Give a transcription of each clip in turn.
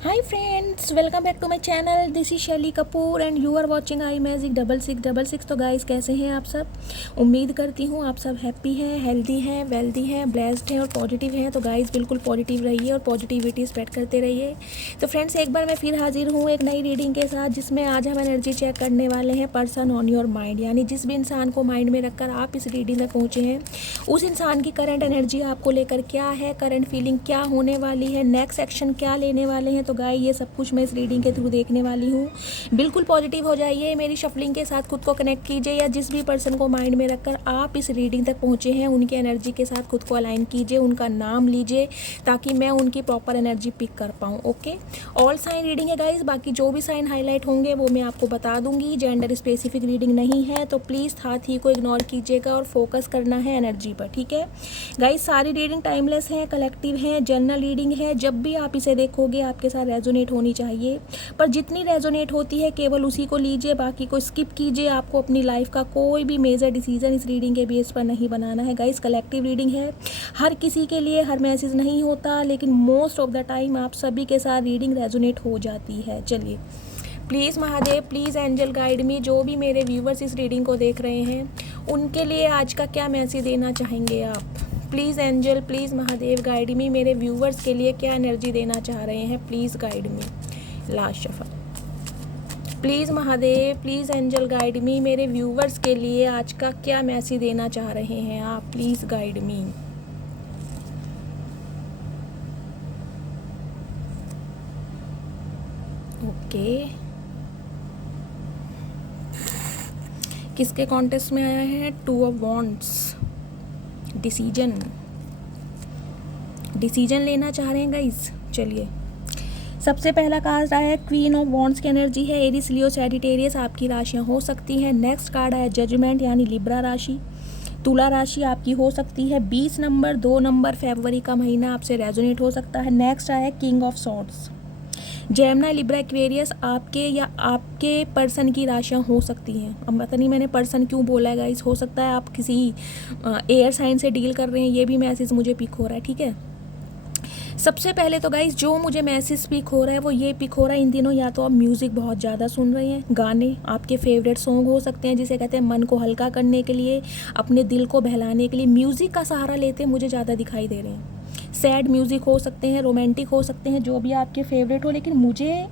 Hi friends, welcome back to my channel. This is Shaily Kapoor and you are watching I magic 6666। तो guys कैसे हैं आप सब। उम्मीद करती हूँ आप सब हैप्पी हैं, हेल्दी हैं, वेल्दी हैं, ब्लेस्ड हैं और पॉजिटिव हैं। तो गाइस बिल्कुल पॉजिटिव रहिए और पॉजिटिविटी स्प्रेड करते रहिए। तो फ्रेंड्स एक बार मैं फिर हाजिर हूँ एक नई रीडिंग के साथ, जिसमें आज हम एनर्जी चेक करने वाले हैं पर्सन ऑन योर माइंड। यानी जिस भी इंसान को माइंड में रखकर आप इस रीडिंग तक पहुँचे हैं, उस इंसान की करंट एनर्जी आपको लेकर क्या है, करंट फीलिंग क्या होने वाली है, नेक्स्ट एक्शन क्या लेने वाले हैं। तो गाय ये सब कुछ मैं इस रीडिंग के थ्रू देखने वाली हूँ। बिल्कुल पॉजिटिव हो जाइए, मेरी शफलिंग के साथ खुद को कनेक्ट कीजिए, या जिस भी पर्सन को माइंड में रखकर आप इस रीडिंग तक पहुँचे हैं उनकी एनर्जी के साथ खुद को अलाइन कीजिए, उनका नाम लीजिए ताकि मैं उनकी प्रॉपर एनर्जी पिक कर पाऊँ। ओके, ऑल साइन रीडिंग है गाइज, बाकी जो भी साइन हाईलाइट होंगे वो मैं आपको बता दूंगी। जेंडर स्पेसिफिक रीडिंग नहीं है, तो प्लीज़ हाथ ही को इग्नोर कीजिएगा और फोकस करना है एनर्जी पर। ठीक है गाइज, सारी रीडिंग टाइमलेस है, कलेक्टिव है, जनरल रीडिंग है। जब भी आप इसे देखोगे आपके साथ रेजोनेट होनी चाहिए, पर जितनी रेजोनेट होती है केवल उसी को लीजिए, बाकी को स्किप कीजिए। आपको अपनी लाइफ का कोई भी मेजर डिसीजन इस रीडिंग के बेस पर नहीं बनाना है। गाइज कलेक्टिव रीडिंग है, हर किसी के लिए हर मैसेज नहीं होता, लेकिन मोस्ट ऑफ द टाइम आप सभी के साथ रीडिंग रेजोनेट हो जाती है। चलिए please Mahadev, please angel guide me. जो भी मेरे व्यूवर्स इस रीडिंग को देख रहे हैं उनके लिए आज का क्या मैसेज देना चाहेंगे आप। Please angel, please Mahadev guide me. मेरे व्यूवर्स के लिए क्या एनर्जी देना चाह रहे हैं, please guide me. Last shuffle. Please Mahadev, please angel guide me. मेरे व्यूवर्स के लिए आज का क्या मैसेज देना चाह रहे हैं आप, प्लीज़ गाइड मी। ओके, किसके कॉन्टेस्ट में आया है, 2 ऑफ वॉन्ड्स। डिसीजन लेना चाह रहे हैं गाइज। चलिए सबसे पहला कार्ड आया है क्वीन ऑफ वॉन्ड्स की एनर्जी है, एरिस, लियो, सैजिटेरियस आपकी राशियां हो सकती हैं। नेक्स्ट कार्ड आया जजमेंट, यानी लिब्रा राशि, तुला राशि आपकी हो सकती है। 20 नंबर 2 नंबर फरवरी का महीना आपसे रेजोनेट हो सकता है। नेक्स्ट आया king of swords, Gemini, Libra, Aquarius आपके या आपके पर्सन की राशियाँ हो सकती हैं। अब पता नहीं मैंने पर्सन क्यों बोला है गाइस, हो सकता है आप किसी एयर साइन से डील कर रहे हैं, ये भी मैसेज मुझे पिक हो रहा है। ठीक है, सबसे पहले तो गाइस जो मुझे मैसेज पिक हो रहा है वो ये पिक हो रहा है, इन दिनों या तो आप म्यूज़िक बहुत ज़्यादा सुन रहे हैं, गाने आपके फेवरेट सॉन्ग हो सकते हैं, जिसे कहते हैं मन को हल्का करने के लिए, अपने दिल को बहलाने के लिए म्यूज़िक का सहारा लेते मुझे ज़्यादा दिखाई दे रहे हैं। सैड म्यूज़िक हो सकते हैं, रोमांटिक हो सकते हैं, जो भी आपके फेवरेट हो। लेकिन मुझे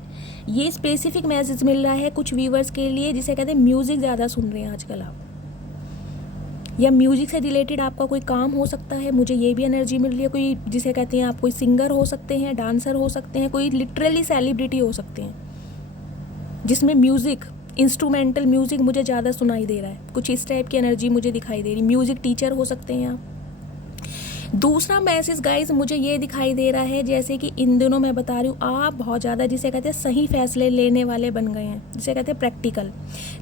ये स्पेसिफिक मैसेज मिल रहा है कुछ व्यूवर्स के लिए, जिसे कहते हैं म्यूज़िक ज़्यादा सुन रहे हैं आजकल आप, या म्यूज़िक से रिलेटेड आपका कोई काम हो सकता है। मुझे ये भी एनर्जी मिल रही है, कोई जिसे कहते हैं आप कोई सिंगर हो सकते हैं, डांसर हो सकते हैं, कोई लिटरली सेलिब्रिटी हो सकते हैं, जिसमें म्यूज़िक, इंस्ट्रूमेंटल म्यूज़िक मुझे ज़्यादा सुनाई दे रहा है। कुछ इस टाइप की एनर्जी मुझे दिखाई दे रही। म्यूज़िक टीचर हो सकते हैं आप। दूसरा मैसेज गाइज मुझे ये दिखाई दे रहा है, जैसे कि इन दिनों मैं बता रही हूँ आप बहुत ज़्यादा जिसे कहते हैं सही फैसले लेने वाले बन गए हैं, जिसे कहते हैं प्रैक्टिकल,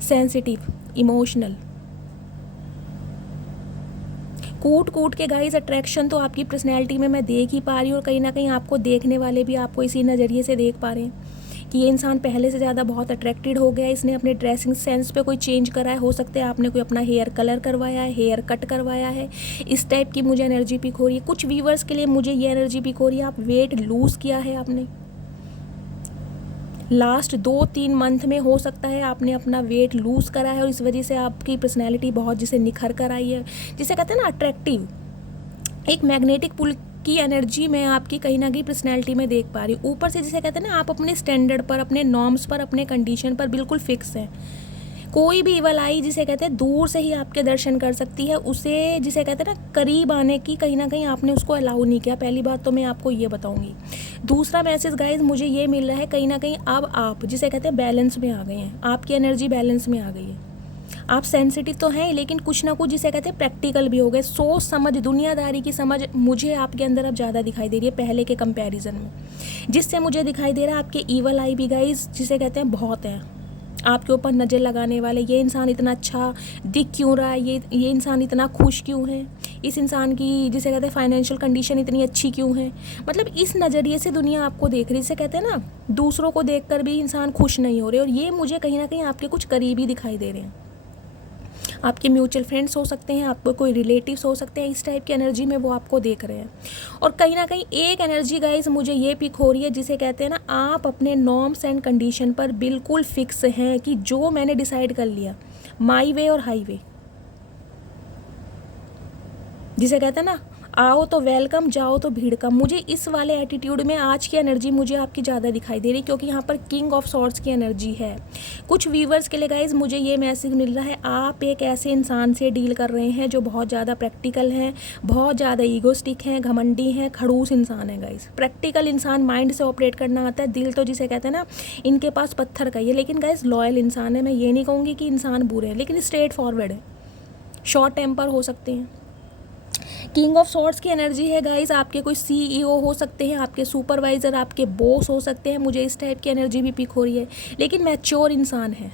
सेंसिटिव, इमोशनल। कूट के गाइज अट्रैक्शन तो आपकी पर्सनैलिटी में मैं देख ही पा रही हूँ, और कहीं ना कहीं आपको देखने वाले भी आपको इसी नज़रिए से देख पा रहे हैं कि ये इंसान पहले से ज़्यादा बहुत अट्रैक्टेड हो गया है। इसने अपने ड्रेसिंग सेंस पे कोई चेंज करा है, हो सकता है आपने कोई अपना हेयर कलर करवाया है, हेयर कट करवाया है, इस टाइप की मुझे एनर्जी पिक हो रही है। कुछ व्यूवर्स के लिए मुझे ये एनर्जी पिक हो रही है, आप वेट लूज़ किया है आपने लास्ट 2-3 मंथ में, हो सकता है आपने अपना वेट लूज़ करा है और इस वजह से आपकी पर्सनैलिटी बहुत जिसे निखर कर आई है, जिसे कहते हैं ना अट्रैक्टिव, एक मैग्नेटिक पुल की एनर्जी मैं आपकी कहीं ना कहीं पर्सनैलिटी में देख पा रही हूँ। ऊपर से जिसे कहते हैं ना आप अपने स्टैंडर्ड पर, अपने नॉर्म्स पर, अपने कंडीशन पर बिल्कुल फिक्स हैं। कोई भी इवल आई जिसे कहते हैं दूर से ही आपके दर्शन कर सकती है, उसे जिसे कहते हैं ना करीब आने की कहीं ना कहीं आपने उसको अलाउ नहीं किया। पहली बात तो मैं आपको ये बताऊंगी। दूसरा मैसेज गाइज मुझे ये मिल रहा है, कहीं ना कहीं अब आप जिसे कहते हैं बैलेंस में आ गए हैं, आपकी एनर्जी बैलेंस में आ गई है। आप सेंसिटिव तो हैं, लेकिन कुछ ना कुछ जिसे कहते हैं प्रैक्टिकल भी हो गए। सोच समझ, दुनियादारी की समझ मुझे आपके अंदर अब ज़्यादा दिखाई दे रही है पहले के कंपैरिजन में, जिससे मुझे दिखाई दे रहा है आपके ईवल आई भी गाइज जिसे कहते हैं बहुत हैं आपके ऊपर नज़र लगाने वाले। ये इंसान इतना अच्छा दिख क्यों रहा है, ये इंसान इतना खुश क्यों है, इस इंसान की जिसे कहते हैं फाइनेंशियल कंडीशन इतनी अच्छी क्यों है। मतलब इस नज़रिए से दुनिया आपको देख रही है, जिसे कहते हैं ना दूसरों को देखकर भी इंसान खुश नहीं हो रहे। और ये मुझे कहीं ना कहीं आपके कुछ करीबी दिखाई दे रहे हैं, आपके म्यूचुअल फ्रेंड्स हो सकते हैं, आपको कोई रिलेटिव्स हो सकते हैं, इस टाइप की एनर्जी में वो आपको देख रहे हैं। और कहीं ना कहीं एक एनर्जी गाइस मुझे ये पिक हो रही है जिसे कहते हैं ना, आप अपने नॉर्म्स एंड कंडीशन पर बिल्कुल फिक्स हैं कि जो मैंने डिसाइड कर लिया, माई वे और हाईवे, जिसे कहते हैं ना, आओ तो वेलकम, जाओ तो भीड़ कम। मुझे इस वाले एटीट्यूड में आज की एनर्जी मुझे आपकी ज़्यादा दिखाई दे रही, क्योंकि यहाँ पर किंग ऑफ सॉर्ड्स की एनर्जी है। कुछ व्यूवर्स के लिए गाइज मुझे ये मैसेज मिल रहा है, आप एक ऐसे इंसान से डील कर रहे हैं जो बहुत ज़्यादा प्रैक्टिकल हैं, बहुत ज़्यादा ईगोस्टिक हैं, घमंडी हैं, खड़ूस इंसान है गाइज। प्रैक्टिकल इंसान, माइंड से ऑपरेट करना आता है, दिल तो जिसे कहते हैं ना, इनके पास पत्थर का ही है, लेकिन गाइज लॉयल इंसान है। मैं ये नहीं कहूँगी कि इंसान बुरे हैं, लेकिन स्ट्रेट फॉरवर्ड है, शॉर्ट टेम्पर हो सकते हैं। किंग ऑफ सॉर्ड्स की एनर्जी है गाइस, आपके कोई सीईओ हो सकते हैं, आपके सुपरवाइज़र, आपके बॉस हो सकते हैं, मुझे इस टाइप की एनर्जी भी पिक हो रही है। लेकिन मैच्योर इंसान है,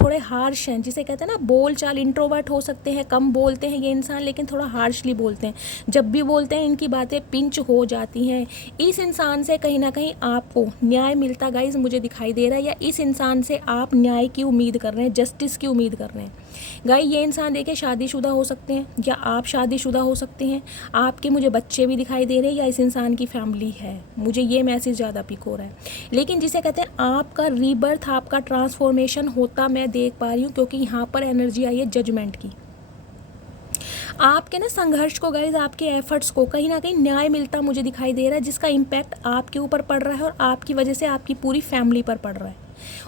थोड़े हार्श हैं, जिसे कहते हैं ना बोल चाल, इंट्रोवर्ट हो सकते हैं, कम बोलते हैं ये इंसान, लेकिन थोड़ा हार्शली बोलते हैं। जब भी बोलते हैं इनकी बातें पिंच हो जाती हैं। इस इंसान से कहीं ना कहीं आपको न्याय मिलता गाइज मुझे दिखाई दे रहा है, या इस इंसान से आप न्याय की उम्मीद कर रहे हैं, जस्टिस की उम्मीद कर रहे हैं। गाई ये इंसान देखिए शादीशुदा हो सकते हैं, या आप शादीशुदा हो सकते हैं, आपके मुझे बच्चे भी दिखाई दे रहे हैं, या इस इंसान की फैमिली है, मुझे ये मैसेज ज़्यादा पिक हो रहा है। लेकिन जिसे कहते हैं आपका रीबर्थ, आपका ट्रांसफॉर्मेशन होता मैं देख पा रही हूँ, क्योंकि यहाँ पर एनर्जी आई है जजमेंट की। आपके ना संघर्ष को गाइज, आपके एफर्ट्स को कहीं ना कहीं न्याय मिलता मुझे दिखाई दे रहा है, जिसका इम्पैक्ट आपके ऊपर पड़ रहा है और आपकी वजह से आपकी पूरी फैमिली पर पड़ रहा है।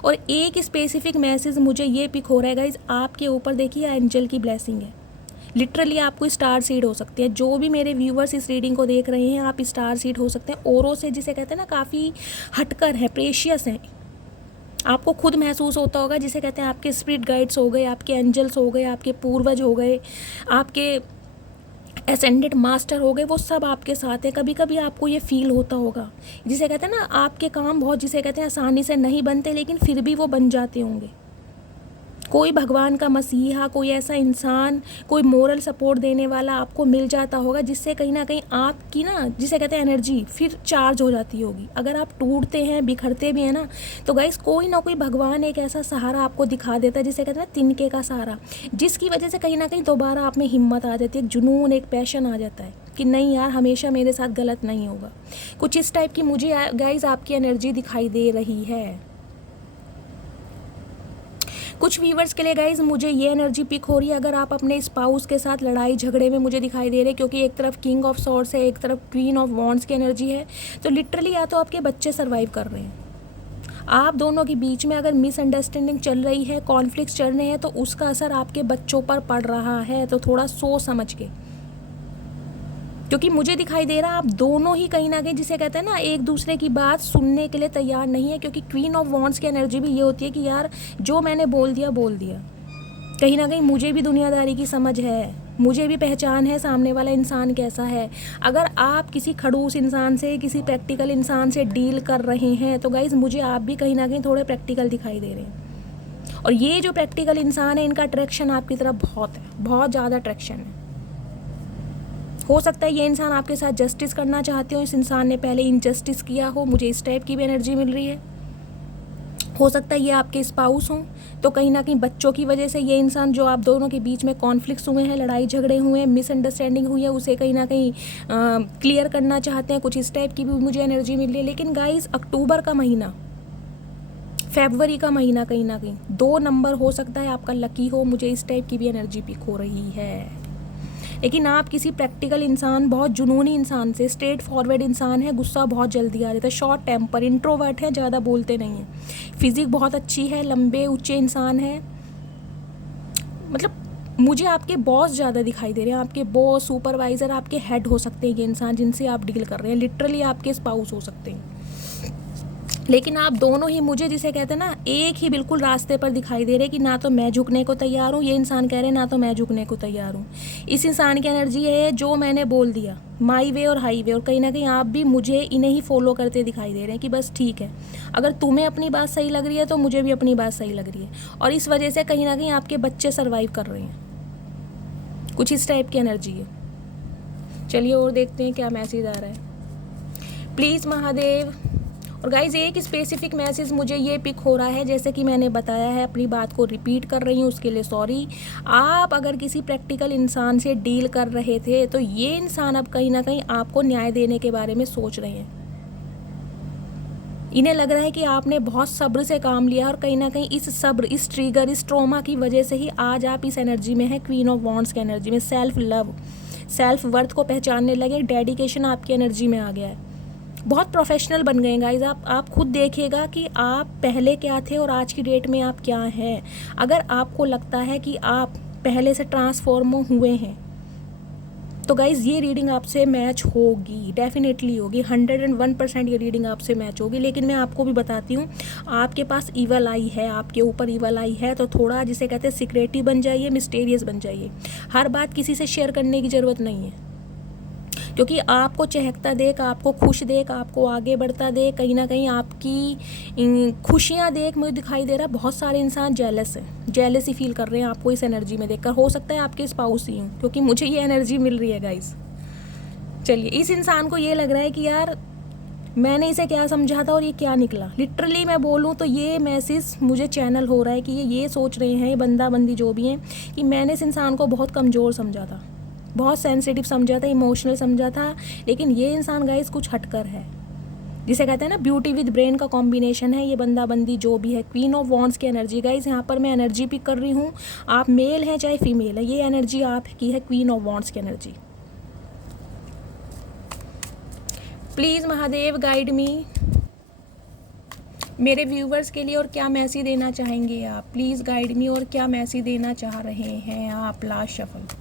और एक स्पेसिफिक मैसेज मुझे ये पिक हो रहा है गाइज, आपके ऊपर देखिए एंजल की ब्लेसिंग है। लिटरली आपको स्टार सीड हो सकते हैं। जो भी मेरे व्यूवर्स इस रीडिंग को देख रहे हैं, आप स्टार सीड हो सकते हैं। औरों से जिसे कहते हैं ना काफ़ी हटकर है, प्रेशियस हैं, आपको खुद महसूस होता होगा, जिसे कहते हैं आपके स्पिरिट गाइड्स हो गए, आपके एंजल्स हो गए, आपके पूर्वज हो गए, आपके एसेंडेड मास्टर हो गए, वो सब आपके साथ है। कभी कभी आपको ये फील होता होगा, जिसे कहते हैं ना आपके काम बहुत जिसे कहते हैं आसानी से नहीं बनते, लेकिन फिर भी वो बन जाते होंगे। कोई भगवान का मसीहा, कोई ऐसा इंसान, कोई मोरल सपोर्ट देने वाला आपको मिल जाता होगा, जिससे कहीं ना कहीं आपकी ना जिसे कहते हैं एनर्जी फिर चार्ज हो जाती होगी। अगर आप टूटते हैं, बिखरते भी हैं ना, तो गाइस कोई ना कोई भगवान एक ऐसा सहारा आपको दिखा देता है, जिसे कहते हैं ना तिनके का सहारा, जिसकी वजह से कहीं ना कहीं दोबारा आप में हिम्मत आ जाती है, एक जुनून, एक पैशन आ जाता है कि नहीं यार, हमेशा मेरे साथ गलत नहीं होगा। कुछ इस टाइप की मुझे गाइस आपकी एनर्जी दिखाई दे रही है। कुछ व्यूवर्स के लिए गाइज मुझे ये एनर्जी पिक हो रही है, अगर आप अपने स्पाउस के साथ लड़ाई झगड़े में मुझे दिखाई दे रहे हैं, क्योंकि एक तरफ किंग ऑफ सॉर्ड्स है, एक तरफ क्वीन ऑफ वॉन्ड्स की एनर्जी है, तो लिटरली या तो आपके बच्चे सर्वाइव कर रहे हैं, आप दोनों के बीच में अगर मिसअंडरस्टैंडिंग चल रही है, कॉन्फ्लिक्ट्स चल रहे हैं, तो उसका असर आपके बच्चों पर पड़ रहा है। तो थोड़ा सोच समझ के, क्योंकि मुझे दिखाई दे रहा है आप दोनों ही कहीं ना कहीं जिसे कहते हैं ना एक दूसरे की बात सुनने के लिए तैयार नहीं है, क्योंकि क्वीन ऑफ वॉन्ड्स की एनर्जी भी ये होती है कि यार जो मैंने बोल दिया बोल दिया। कहीं ना कहीं मुझे भी दुनियादारी की समझ है, मुझे भी पहचान है सामने वाला इंसान कैसा है। अगर आप किसी खड़ूस इंसान से, किसी प्रैक्टिकल इंसान से डील कर रहे हैं, तो गाइज मुझे आप भी कहीं ना कहीं थोड़े प्रैक्टिकल दिखाई दे रहे हैं। और ये जो प्रैक्टिकल इंसान है, इनका अट्रैक्शन आपकी तरफ बहुत है, बहुत ज़्यादा अट्रैक्शन है। हो सकता है ये इंसान आपके साथ जस्टिस करना चाहते हो, इस इंसान ने पहले इनजस्टिस किया हो, मुझे इस टाइप की भी एनर्जी मिल रही है। हो सकता है ये आपके स्पाउस हों, तो कहीं ना कहीं बच्चों की वजह से ये इंसान, जो आप दोनों के बीच में कॉन्फ्लिक्ट्स हुए हैं, लड़ाई झगड़े हुए हैं, मिसअंडरस्टैंडिंग हुई है, उसे कहीं ना कहीं क्लियर करना चाहते हैं। कुछ इस टाइप की भी मुझे एनर्जी मिल रही है। लेकिन गाइस अक्टूबर का महीना, फरवरी का महीना, कहीं ना कहीं 2 नंबर हो सकता है आपका लकी हो, मुझे इस टाइप की भी एनर्जी पिक हो रही है। लेकिन आप किसी प्रैक्टिकल इंसान, बहुत जुनूनी इंसान से, स्ट्रेट फॉरवर्ड इंसान है, गुस्सा बहुत जल्दी आ जाता है, शॉर्ट टेम्पर, इंट्रोवर्ट है, ज़्यादा बोलते नहीं हैं, फिजिक बहुत अच्छी है, लंबे ऊंचे इंसान है। मतलब मुझे आपके बॉस ज़्यादा दिखाई दे रहे हैं, आपके बॉस, सुपरवाइज़र, आपके हेड हो सकते हैं ये इंसान जिनसे आप डील कर रहे हैं, लिटरली आपके स्पाउस हो सकते हैं। लेकिन आप दोनों ही मुझे जिसे कहते हैं ना एक ही बिल्कुल रास्ते पर दिखाई दे रहे कि ना तो मैं झुकने को तैयार हूँ, ये इंसान कह रहे हैं ना तो मैं झुकने को तैयार हूँ। इस इंसान की एनर्जी है जो मैंने बोल दिया, माई वे और हाई वे, और कहीं ना कहीं आप भी मुझे इन्हें ही फॉलो करते दिखाई दे रहे हैं कि बस ठीक है, अगर तुम्हें अपनी बात सही लग रही है तो मुझे भी अपनी बात सही लग रही है, और इस वजह से कहीं ना कहीं आपके बच्चे सर्वाइव कर रहे हैं। कुछ इस टाइप की एनर्जी है। चलिए और देखते हैं क्या मैसेज आ रहा है। प्लीज़ महादेव और गाइज एक स्पेसिफिक मैसेज मुझे ये पिक हो रहा है, जैसे कि मैंने बताया है, अपनी बात को रिपीट कर रही हूँ, उसके लिए सॉरी। आप अगर किसी प्रैक्टिकल इंसान से डील कर रहे थे तो ये इंसान अब कहीं ना कहीं आपको न्याय देने के बारे में सोच रहे हैं। इन्हें लग रहा है कि आपने बहुत सब्र से काम लिया और कहीं ना कहीं इस सब्र, इस ट्रिगर, इस ट्रॉमा की वजह से ही आज आप इस एनर्जी में हैं, क्वीन ऑफ वॉन्ड्स की एनर्जी में। सेल्फ लव, सेल्फ वर्थ को पहचानने लगे, डेडिकेशन आपकी एनर्जी में आ गया है, बहुत प्रोफेशनल बन गए गाइज। आप खुद देखिएगा कि आप पहले क्या थे और आज की डेट में आप क्या हैं। अगर आपको लगता है कि आप पहले से ट्रांसफॉर्म हुए हैं तो गाइज़ ये रीडिंग आपसे मैच होगी, डेफिनेटली होगी, 101% ये रीडिंग आपसे मैच होगी। लेकिन मैं आपको भी बताती हूँ, आपके पास ईवल आई है, आपके ऊपर ईवल आई है, तो थोड़ा जिसे कहते हैं सीक्रेटिव बन जाइए, मिस्टीरियस बन जाइए। हर बात किसी से शेयर करने की ज़रूरत नहीं है, क्योंकि आपको चहकता देख, आपको खुश देख, आपको आगे बढ़ता देख, कहीं ना कहीं आपकी खुशियाँ देख मुझे दिखाई दे रहा है बहुत सारे इंसान जेलस हैं, जेलसी फील कर रहे हैं आपको इस एनर्जी में देखकर। हो सकता है आपके स्पाउस ही हूँ, क्योंकि मुझे ये एनर्जी मिल रही है गाइस। चलिए, इस इंसान को ये लग रहा है कि यार मैंने इसे क्या समझा था और ये क्या निकला। लिटरली मैं बोलूँ तो ये मैसेज मुझे चैनल हो रहा है कि ये सोच रहे हैं, ये बंदा बंदी जो भी हैं, कि मैंने इस इंसान को बहुत कमज़ोर समझा था, बहुत सेंसिटिव समझा था, इमोशनल समझा था, लेकिन ये इंसान गाइस कुछ हटकर है। जिसे कहते हैं ना ब्यूटी विद ब्रेन का कॉम्बिनेशन है ये बंदा बंदी जो भी है। क्वीन ऑफ वॉन्ड्स की एनर्जी गाइस, यहाँ पर मैं एनर्जी पिक कर रही हूँ, आप मेल हैं चाहे फीमेल है, ये एनर्जी आपकी है, क्वीन ऑफ वॉन्ड्स की energy. Please Mahadev guide me, मेरे व्यूवर्स के लिए और क्या मैसेज देना चाहेंगे आप, प्लीज़ गाइड मी, और क्या मैसेज देना चाह रहे हैं आप। Last shuffle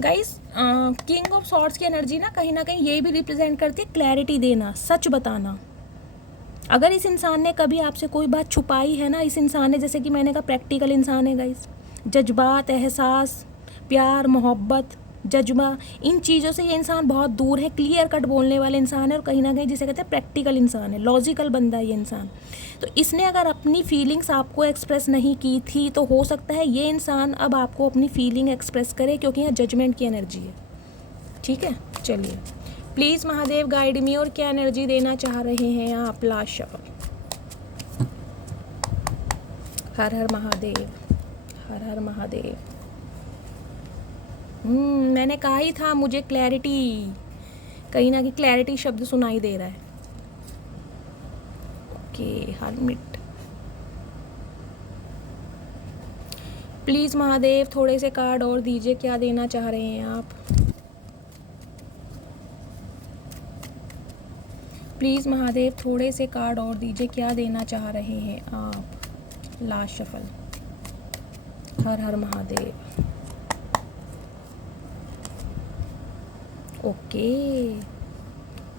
guys, king of swords की एनर्जी ना कहीं ये भी रिप्रेजेंट करती है क्लैरिटी देना, सच बताना। अगर इस इंसान ने कभी आपसे कोई बात छुपाई है ना, इस इंसान ने, जैसे कि मैंने कहा प्रैक्टिकल इंसान है गाइस, जज्बात, एहसास, प्यार, मोहब्बत, जज्बा, इन चीज़ों से ये इंसान बहुत दूर है, क्लियर कट बोलने वाले इंसान है, और कहीं ना कहीं जिसे कहते हैं प्रैक्टिकल इंसान है, लॉजिकल बंदा है ये इंसान। तो इसने अगर अपनी फीलिंग्स आपको एक्सप्रेस नहीं की थी तो हो सकता है ये इंसान अब आपको अपनी फीलिंग एक्सप्रेस करे, क्योंकि यहाँ जजमेंट की एनर्जी है। ठीक है, चलिए प्लीज़ महादेव गाइड मी, और क्या एनर्जी देना चाह रहे हैं आप। Last shuffle. हर हर महादेव, हर हर महादेव। मैंने कहा ही था मुझे क्लैरिटी, कहीं ना कहीं क्लैरिटी शब्द सुनाई दे रहा है। Okay, hermit. प्लीज़ महादेव थोड़े से कार्ड और दीजिए, क्या देना चाह रहे हैं आप। प्लीज़ महादेव थोड़े से कार्ड और दीजिए, क्या देना चाह रहे हैं आप। Last shuffle. Har Har Mahadev.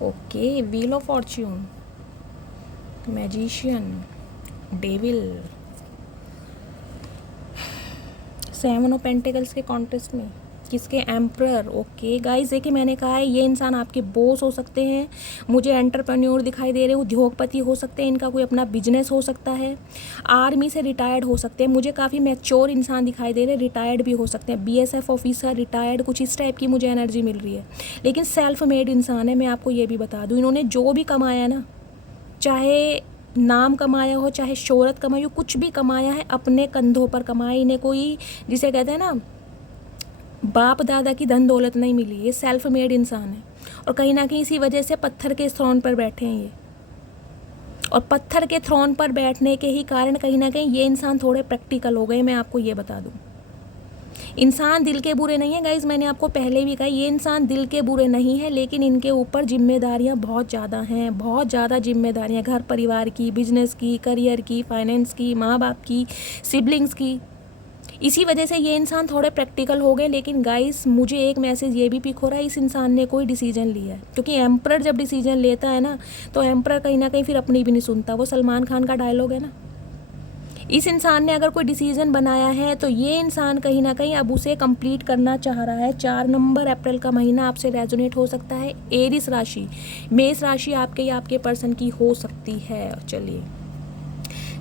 Okay, wheel of Fortune, magician, devil, 7 of pentacles के कॉन्टेस्ट में किसके, एम्परर। ओके गाइस, देखिए मैंने कहा है ये इंसान आपके बॉस हो सकते हैं, मुझे एंटरप्रेन्योर दिखाई दे रहे हैं, उद्योगपति हो सकते हैं, इनका कोई अपना बिजनेस हो सकता है, आर्मी से रिटायर्ड हो सकते हैं, मुझे काफ़ी मैच्योर इंसान दिखाई दे रहे हैं, रिटायर्ड भी हो सकते हैं, बीएसएफ ऑफिसर, रिटायर्ड, कुछ इस टाइप की मुझे एनर्जी मिल रही है। लेकिन सेल्फ मेड इंसान है, मैं आपको ये भी बता दूँ, इन्होंने जो भी कमाया ना, चाहे नाम कमाया हो, चाहे शोहरत कमाई हो, कुछ भी कमाया है अपने कंधों पर कमाया। इन्हें कोई, जिसे कहते हैं ना बाप दादा की धन दौलत नहीं मिली, ये सेल्फ मेड इंसान है, और कहीं ना कहीं इसी वजह से पत्थर के थ्रोन पर बैठे हैं ये। और पत्थर के थ्रोन पर बैठने के ही कारण कहीं ना कहीं ये इंसान थोड़े प्रैक्टिकल हो गए, मैं आपको ये बता दूं। इंसान दिल के बुरे नहीं है गाइज, मैंने आपको पहले भी कहा ये इंसान दिल के बुरे नहीं है, लेकिन इनके ऊपर जिम्मेदारियां बहुत ज़्यादा हैं, बहुत ज़्यादा जिम्मेदारियां, घर परिवार की, बिजनेस की, करियर की, फाइनेंस की, माँ बाप की, सिबलिंग्स की। इसी वजह से ये इंसान थोड़े प्रैक्टिकल हो गए। लेकिन गाइस मुझे एक मैसेज ये भी पिक हो रहा है, इस इंसान ने कोई डिसीजन लिया है, क्योंकि एम्परर जब डिसीजन लेता है ना तो एम्परर कहीं ना कहीं फिर अपनी भी नहीं सुनता, वो सलमान खान का डायलॉग है ना। इस इंसान ने अगर कोई डिसीजन बनाया है तो ये इंसान कहीं ना कहीं अब उसे कंप्लीट करना चाह रहा है। 4 नंबर अप्रैल का महीना आपसे रेजोनेट हो सकता है। एरिस राशि, मेष राशि आपके या आपके पर्सन की हो सकती है। चलिए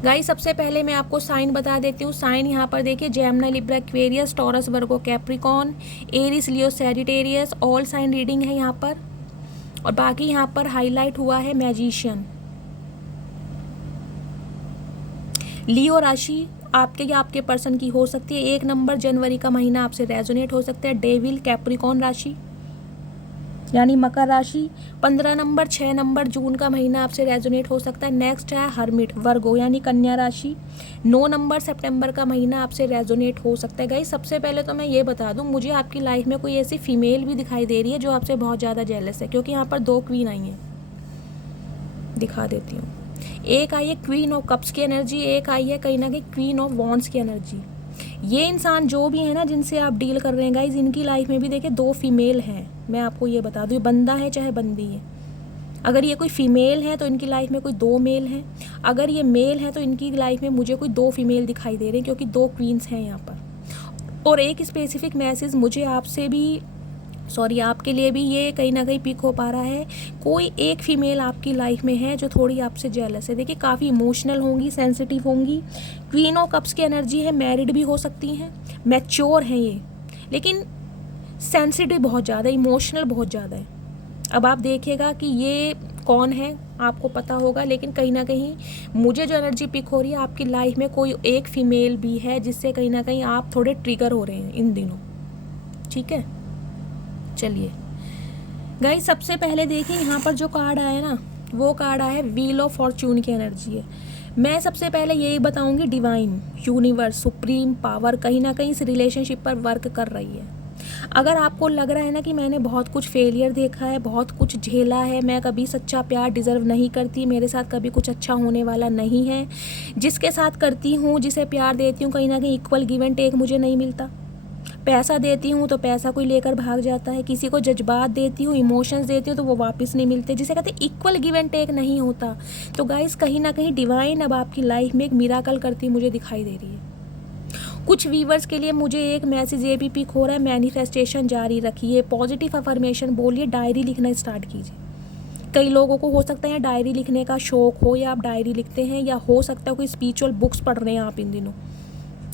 गाइस, सबसे पहले मैं आपको साइन बता देती हूँ। साइन यहाँ पर देखिए, जेमिनी, लिब्रा, एक्वेरियस, टॉरस, वर्गो, कैप्रिकॉर्न, एरिस, लियो, सैजिटेरियस, ऑल साइन रीडिंग है यहाँ पर। और बाकी यहाँ पर हाईलाइट हुआ है मैजिशियन। लियो राशि आपके या आपके पर्सन की हो सकती है। 1 नंबर जनवरी का महीना आपसे रेजोनेट हो सकता है। डेविल कैप्रिकॉर्न राशि यानी मकर राशि। 15 नंबर 6 नंबर जून का महीना आपसे रेजोनेट हो सकता है। नेक्स्ट है हर्मिट वर्गो यानी कन्या राशि। 9 नंबर सितंबर का महीना आपसे रेजोनेट हो सकता है। गाइस सबसे पहले तो मैं ये बता दूं, मुझे आपकी लाइफ में कोई ऐसी फीमेल भी दिखाई दे रही है जो आपसे बहुत ज़्यादा जेलस है, क्योंकि यहाँ पर 2 क्वीन आई हैं। दिखा देती हूँ। एक आई है क्वीन ऑफ कप्स की एनर्जी, एक आई है कहीं ना कहीं क्वीन ऑफ वॉन्ड्स की एनर्जी। ये इंसान जो भी है ना जिनसे आप डील कर रहे हैं गाइज, इनकी लाइफ में भी देखिए 2 फीमेल हैं। मैं आपको ये बता दूँ, बंदा है चाहे बंदी है। अगर ये कोई फीमेल है तो इनकी लाइफ में कोई 2 मेल हैं। अगर ये मेल है तो इनकी लाइफ में मुझे कोई 2 फीमेल दिखाई दे रहे हैं, क्योंकि 2 क्वींस हैं यहाँ पर। और एक स्पेसिफिक मैसेज मुझे आपके लिए भी ये कहीं ना कहीं पिक हो पा रहा है। कोई एक फीमेल आपकी लाइफ में है जो थोड़ी आपसे जेलस है। देखिए काफ़ी इमोशनल होंगी, सेंसिटिव होंगी। क्वीन ऑफ कप्स की एनर्जी है, मैरिड भी हो सकती हैं, मैच्योर हैं ये, लेकिन सेंसिटिव बहुत ज़्यादा, इमोशनल बहुत ज़्यादा है। अब आप देखिएगा कि ये कौन है, आपको पता होगा, लेकिन कहीं ना कहीं मुझे जो एनर्जी पिक हो रही है, आपकी लाइफ में कोई एक फीमेल भी है जिससे कहीं ना कहीं आप थोड़े ट्रिगर हो रहे हैं इन दिनों। ठीक है, चलिए गाइस सबसे पहले देखिए यहाँ पर जो कार्ड आया ना, वो कार्ड आया है व्हील ऑफ फॉर्च्यून की एनर्जी है। मैं सबसे पहले यही बताऊंगी, डिवाइन, यूनिवर्स, सुप्रीम पावर कहीं ना कहीं इस रिलेशनशिप पर वर्क कर रही है। अगर आपको लग रहा है ना कि मैंने बहुत कुछ फेलियर देखा है, बहुत कुछ झेला है, मैं कभी सच्चा प्यार डिज़र्व नहीं करती, मेरे साथ कभी कुछ अच्छा होने वाला नहीं है, जिसके साथ करती हूँ, जिसे प्यार देती हूँ, कहीं ना कहीं इक्वल गिव एंड टेक मुझे नहीं मिलता। पैसा देती हूँ तो पैसा कोई लेकर भाग जाता है, किसी को जज्बात देती हूँ, इमोशंस देती हूँ तो वो वापस नहीं मिलते, जिसे कहते हैं इक्वल गिव एंड टेक नहीं होता। तो गाइस कहीं ना कहीं डिवाइन अब आपकी लाइफ में एक मिराकल करती मुझे दिखाई दे रही है। कुछ व्यूवर्स के लिए मुझे एक मैसेज ये भी पिक हो रहा है, मैनिफेस्टेशन जारी रखिए, पॉजिटिव अफर्मेशन बोलिए, डायरी लिखना स्टार्ट कीजिए। कई लोगों को हो सकता है डायरी लिखने का शौक हो, या आप डायरी लिखते हैं, या हो सकता है कोई स्पिरिचुअल बुक्स पढ़ रहे हैं आप इन दिनों,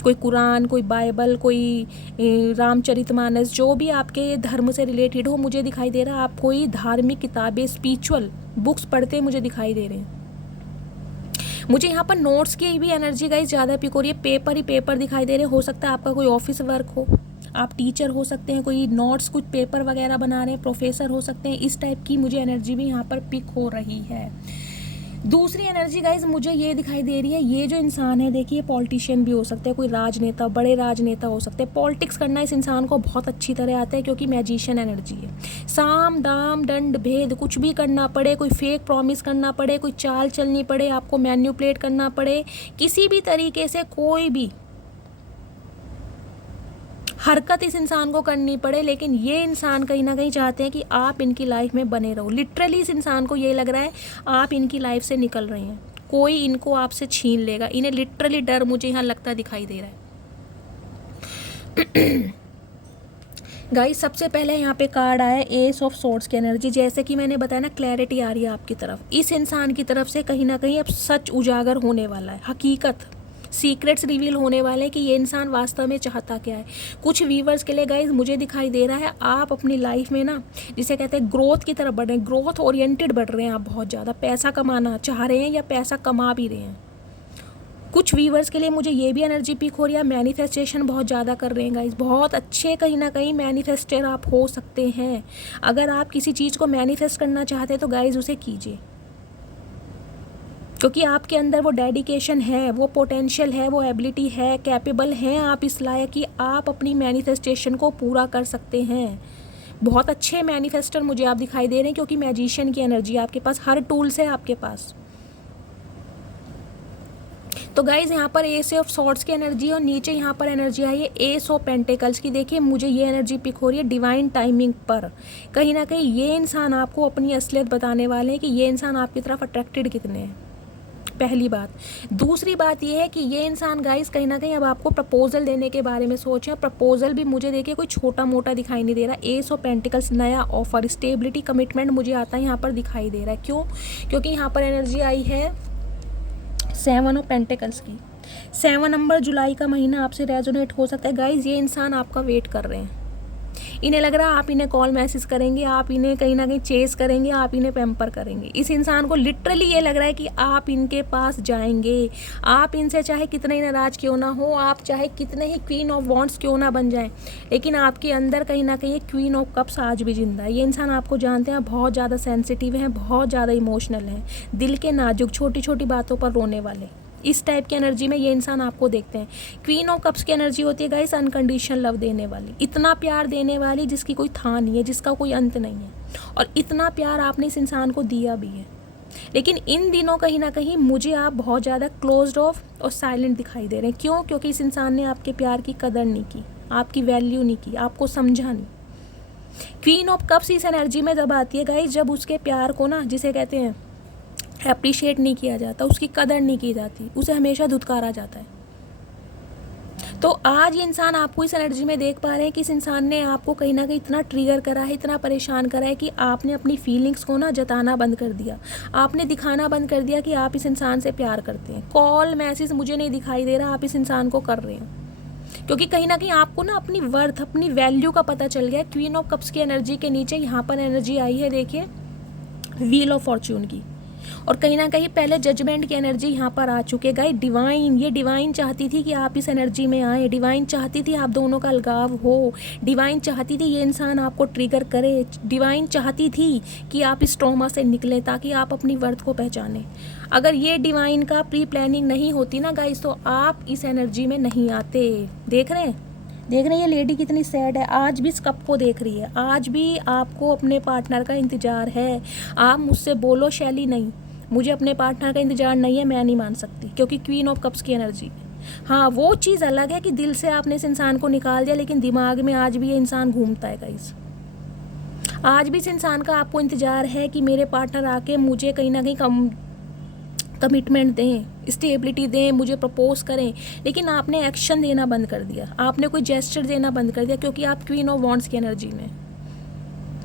कोई कुरान, कोई बाइबल, कोई रामचरितमानस, जो भी आपके धर्म से रिलेटेड हो। मुझे दिखाई दे रहा है आप कोई धार्मिक किताबें, स्पिरिचुअल बुक्स पढ़ते मुझे दिखाई दे रहे हैं। मुझे यहाँ पर नोट्स की भी एनर्जी गाइस ज़्यादा पिक हो रही है, पेपर ही पेपर दिखाई दे रहे हैं। हो सकता है आपका कोई ऑफिस वर्क हो, आप टीचर हो सकते हैं, कोई नोट्स कुछ पेपर वगैरह बना रहे हैं, प्रोफेसर हो सकते हैं। इस टाइप की मुझे एनर्जी भी यहाँ पर पिक हो रही है। दूसरी एनर्जी गाइज मुझे ये दिखाई दे रही है, ये जो इंसान है देखिए पॉलिटिशियन भी हो सकते हैं, कोई राजनेता, बड़े राजनेता हो सकते हैं। पॉलिटिक्स करना इस इंसान को बहुत अच्छी तरह आता है, क्योंकि मैजिशियन एनर्जी है। साम दाम दंड भेद कुछ भी करना पड़े, कोई फेक प्रॉमिस करना पड़े, कोई चाल चलनी पड़े, आपको मैन्युपुलेट करना पड़े, किसी भी तरीके से कोई भी हरकत इस इंसान को करनी पड़े, लेकिन ये इंसान कहीं ना कहीं चाहते हैं कि आप इनकी लाइफ में बने रहो। लिटरली इस इंसान को ये लग रहा है आप इनकी लाइफ से निकल रहे हैं, कोई इनको आपसे छीन लेगा। इन्हें लिटरली डर मुझे यहाँ लगता दिखाई दे रहा है। गाइस सबसे पहले यहाँ पे कार्ड आया एस ऑफ सोर्ड्स की एनर्जी। जैसे कि मैंने बताया ना, क्लैरिटी आ रही है आपकी तरफ। इस इंसान की तरफ से कहीं ना कहीं अब सच उजागर होने वाला है, हकीकत, सीक्रेट्स रिवील होने वाले हैं कि ये इंसान वास्तव में चाहता क्या है। कुछ व्यूवर्स के लिए गाइज मुझे दिखाई दे रहा है आप अपनी लाइफ में ना, जिसे कहते हैं ग्रोथ की तरफ बढ़ रहे हैं, ग्रोथ ओरिएंटेड बढ़ रहे हैं आप, बहुत ज़्यादा पैसा कमाना चाह रहे हैं या पैसा कमा भी रहे हैं। कुछ व्यूवर्स के लिए मुझे ये भी एनर्जी पिक हो रही है, मैनिफेस्टेशन बहुत ज़्यादा कर रहे हैं गाइज, बहुत अच्छे कहीं ना कहीं मैनिफेस्टर आप हो सकते हैं। अगर आप किसी चीज़ को मैनिफेस्ट करना चाहते हैं तो गाइज उसे कीजिए, क्योंकि आपके अंदर वो डेडिकेशन है, वो पोटेंशियल है, वो एबिलिटी है, कैपेबल हैं आप इस लायक कि आप अपनी मैनिफेस्टेशन को पूरा कर सकते हैं। बहुत अच्छे मैनिफेस्टर मुझे आप दिखाई दे रहे हैं, क्योंकि मैजिशियन की एनर्जी आपके पास, हर टूल्स है आपके पास। तो गाइज यहाँ पर एस ऑफ सॉर्ड्स की एनर्जी और नीचे यहाँ पर एनर्जी आई है एस ऑफ पेंटिकल्स की। देखिए मुझे ये एनर्जी पिक हो रही है डिवाइन टाइमिंग पर। कहीं ना कहीं ये इंसान आपको अपनी असलियत बताने वाले हैं कि ये इंसान आपकी तरफ अट्रैक्टेड कितने हैं, पहली बात। दूसरी बात ये है कि ये इंसान गाइस कहीं ना कहीं अब आपको प्रपोजल देने के बारे में सोच रहे हैं। प्रपोजल भी मुझे देखिए कोई छोटा मोटा दिखाई नहीं दे रहा। एस ऑफ पेंटिकल्स, नया ऑफर, स्टेबिलिटी, कमिटमेंट मुझे आता है यहाँ पर दिखाई दे रहा है। क्यों? क्योंकि यहाँ पर एनर्जी आई है 7 ऑफ पेंटिकल्स की। 7 नंबर जुलाई का महीना आपसे रेजोनेट हो सकता है गाइज। ये इंसान आपका वेट कर रहे हैं, इन्हें लग रहा है आप इन्हें कॉल मैसेज करेंगे, आप इन्हें कहीं ना कहीं चेस करेंगे, आप इन्हें पैम्पर करेंगे। इस इंसान को लिटरली ये लग रहा है कि आप इनके पास जाएंगे, आप इनसे चाहे कितने ही नाराज़ क्यों ना हो, आप चाहे कितने ही क्वीन ऑफ वॉन्ड्स क्यों ना बन जाएं, लेकिन आपके अंदर कहीं ना कहीं क्वीन ऑफ कप्स आज भी जिंदा है। ये इंसान आपको जानते हैं, बहुत ज़्यादा सेंसिटिव हैं, बहुत ज़्यादा इमोशनल हैं, दिल के नाजुक, छोटी छोटी बातों पर रोने वाले। इस टाइप की एनर्जी में ये इंसान आपको देखते हैं। क्वीन ऑफ कप्स की एनर्जी होती है गाइस अनकंडीशनल लव देने वाली, इतना प्यार देने वाली जिसकी कोई था नहीं है, जिसका कोई अंत नहीं है, और इतना प्यार आपने इस इंसान को दिया भी है। लेकिन इन दिनों कहीं ना कहीं मुझे आप बहुत ज़्यादा क्लोज्ड ऑफ और साइलेंट दिखाई दे रहे हैं। क्यों? क्योंकि इस इंसान ने आपके प्यार की कदर नहीं की, आपकी वैल्यू नहीं की, आपको समझा नहीं। क्वीन ऑफ कप्स इस एनर्जी में जब आती है गाइस, जब उसके प्यार को ना, जिसे कहते हैं अप्रिशिएट नहीं किया जाता, उसकी कदर नहीं की जाती, उसे हमेशा धुतकारा जाता है। तो आज ये इंसान आपको इस एनर्जी में देख पा रहे हैं कि इस इंसान ने आपको कहीं ना कहीं इतना ट्रिगर करा है, इतना परेशान करा है कि आपने अपनी फीलिंग्स को ना जताना बंद कर दिया, आपने दिखाना बंद कर दिया कि आप इस इंसान से प्यार करते हैं। कॉल मैसेज मुझे नहीं दिखाई दे रहा आप इस इंसान को कर रहे हैं, क्योंकि कहीं ना कहीं आपको ना अपनी वर्थ, अपनी वैल्यू का पता चल गया। क्वीन ऑफ कप्स की एनर्जी के नीचे यहाँ पर एनर्जी आई है, देखिए व्हील ऑफ फॉर्च्यून की, और कहीं ना कहीं पहले जजमेंट की एनर्जी यहाँ पर आ चुकी है गाइस। डिवाइन, ये डिवाइन चाहती थी कि आप इस एनर्जी में आए, डिवाइन चाहती थी आप दोनों का अलगाव हो, डिवाइन चाहती थी ये इंसान आपको ट्रिगर करे, डिवाइन चाहती थी कि आप इस ट्रॉमा से निकलें ताकि आप अपनी वर्थ को पहचानें। अगर ये डिवाइन का प्री प्लानिंग नहीं होती ना गाइस, तो आप इस एनर्जी में नहीं आते। देख रहे हैं ये लेडी कितनी सैड है, आज भी इस कप को देख रही है, आज भी आपको अपने पार्टनर का इंतज़ार है। आप मुझसे बोलो शैली, नहीं मुझे अपने पार्टनर का इंतज़ार नहीं है, मैं नहीं मान सकती, क्योंकि क्वीन ऑफ कप्स की एनर्जी। हाँ, वो चीज़ अलग है कि दिल से आपने इस इंसान को निकाल दिया, लेकिन दिमाग में आज भी ये इंसान घूमता है गाइस। आज भी इस इंसान का आपको इंतज़ार है कि मेरे पार्टनर आके मुझे कहीं ना कहीं कमिटमेंट दें, स्टेबिलिटी दें, मुझे प्रपोज करें, लेकिन आपने एक्शन देना बंद कर दिया, आपने कोई जेस्चर देना बंद कर दिया, क्योंकि आप क्वीन ऑफ वॉन्ड्स की एनर्जी में।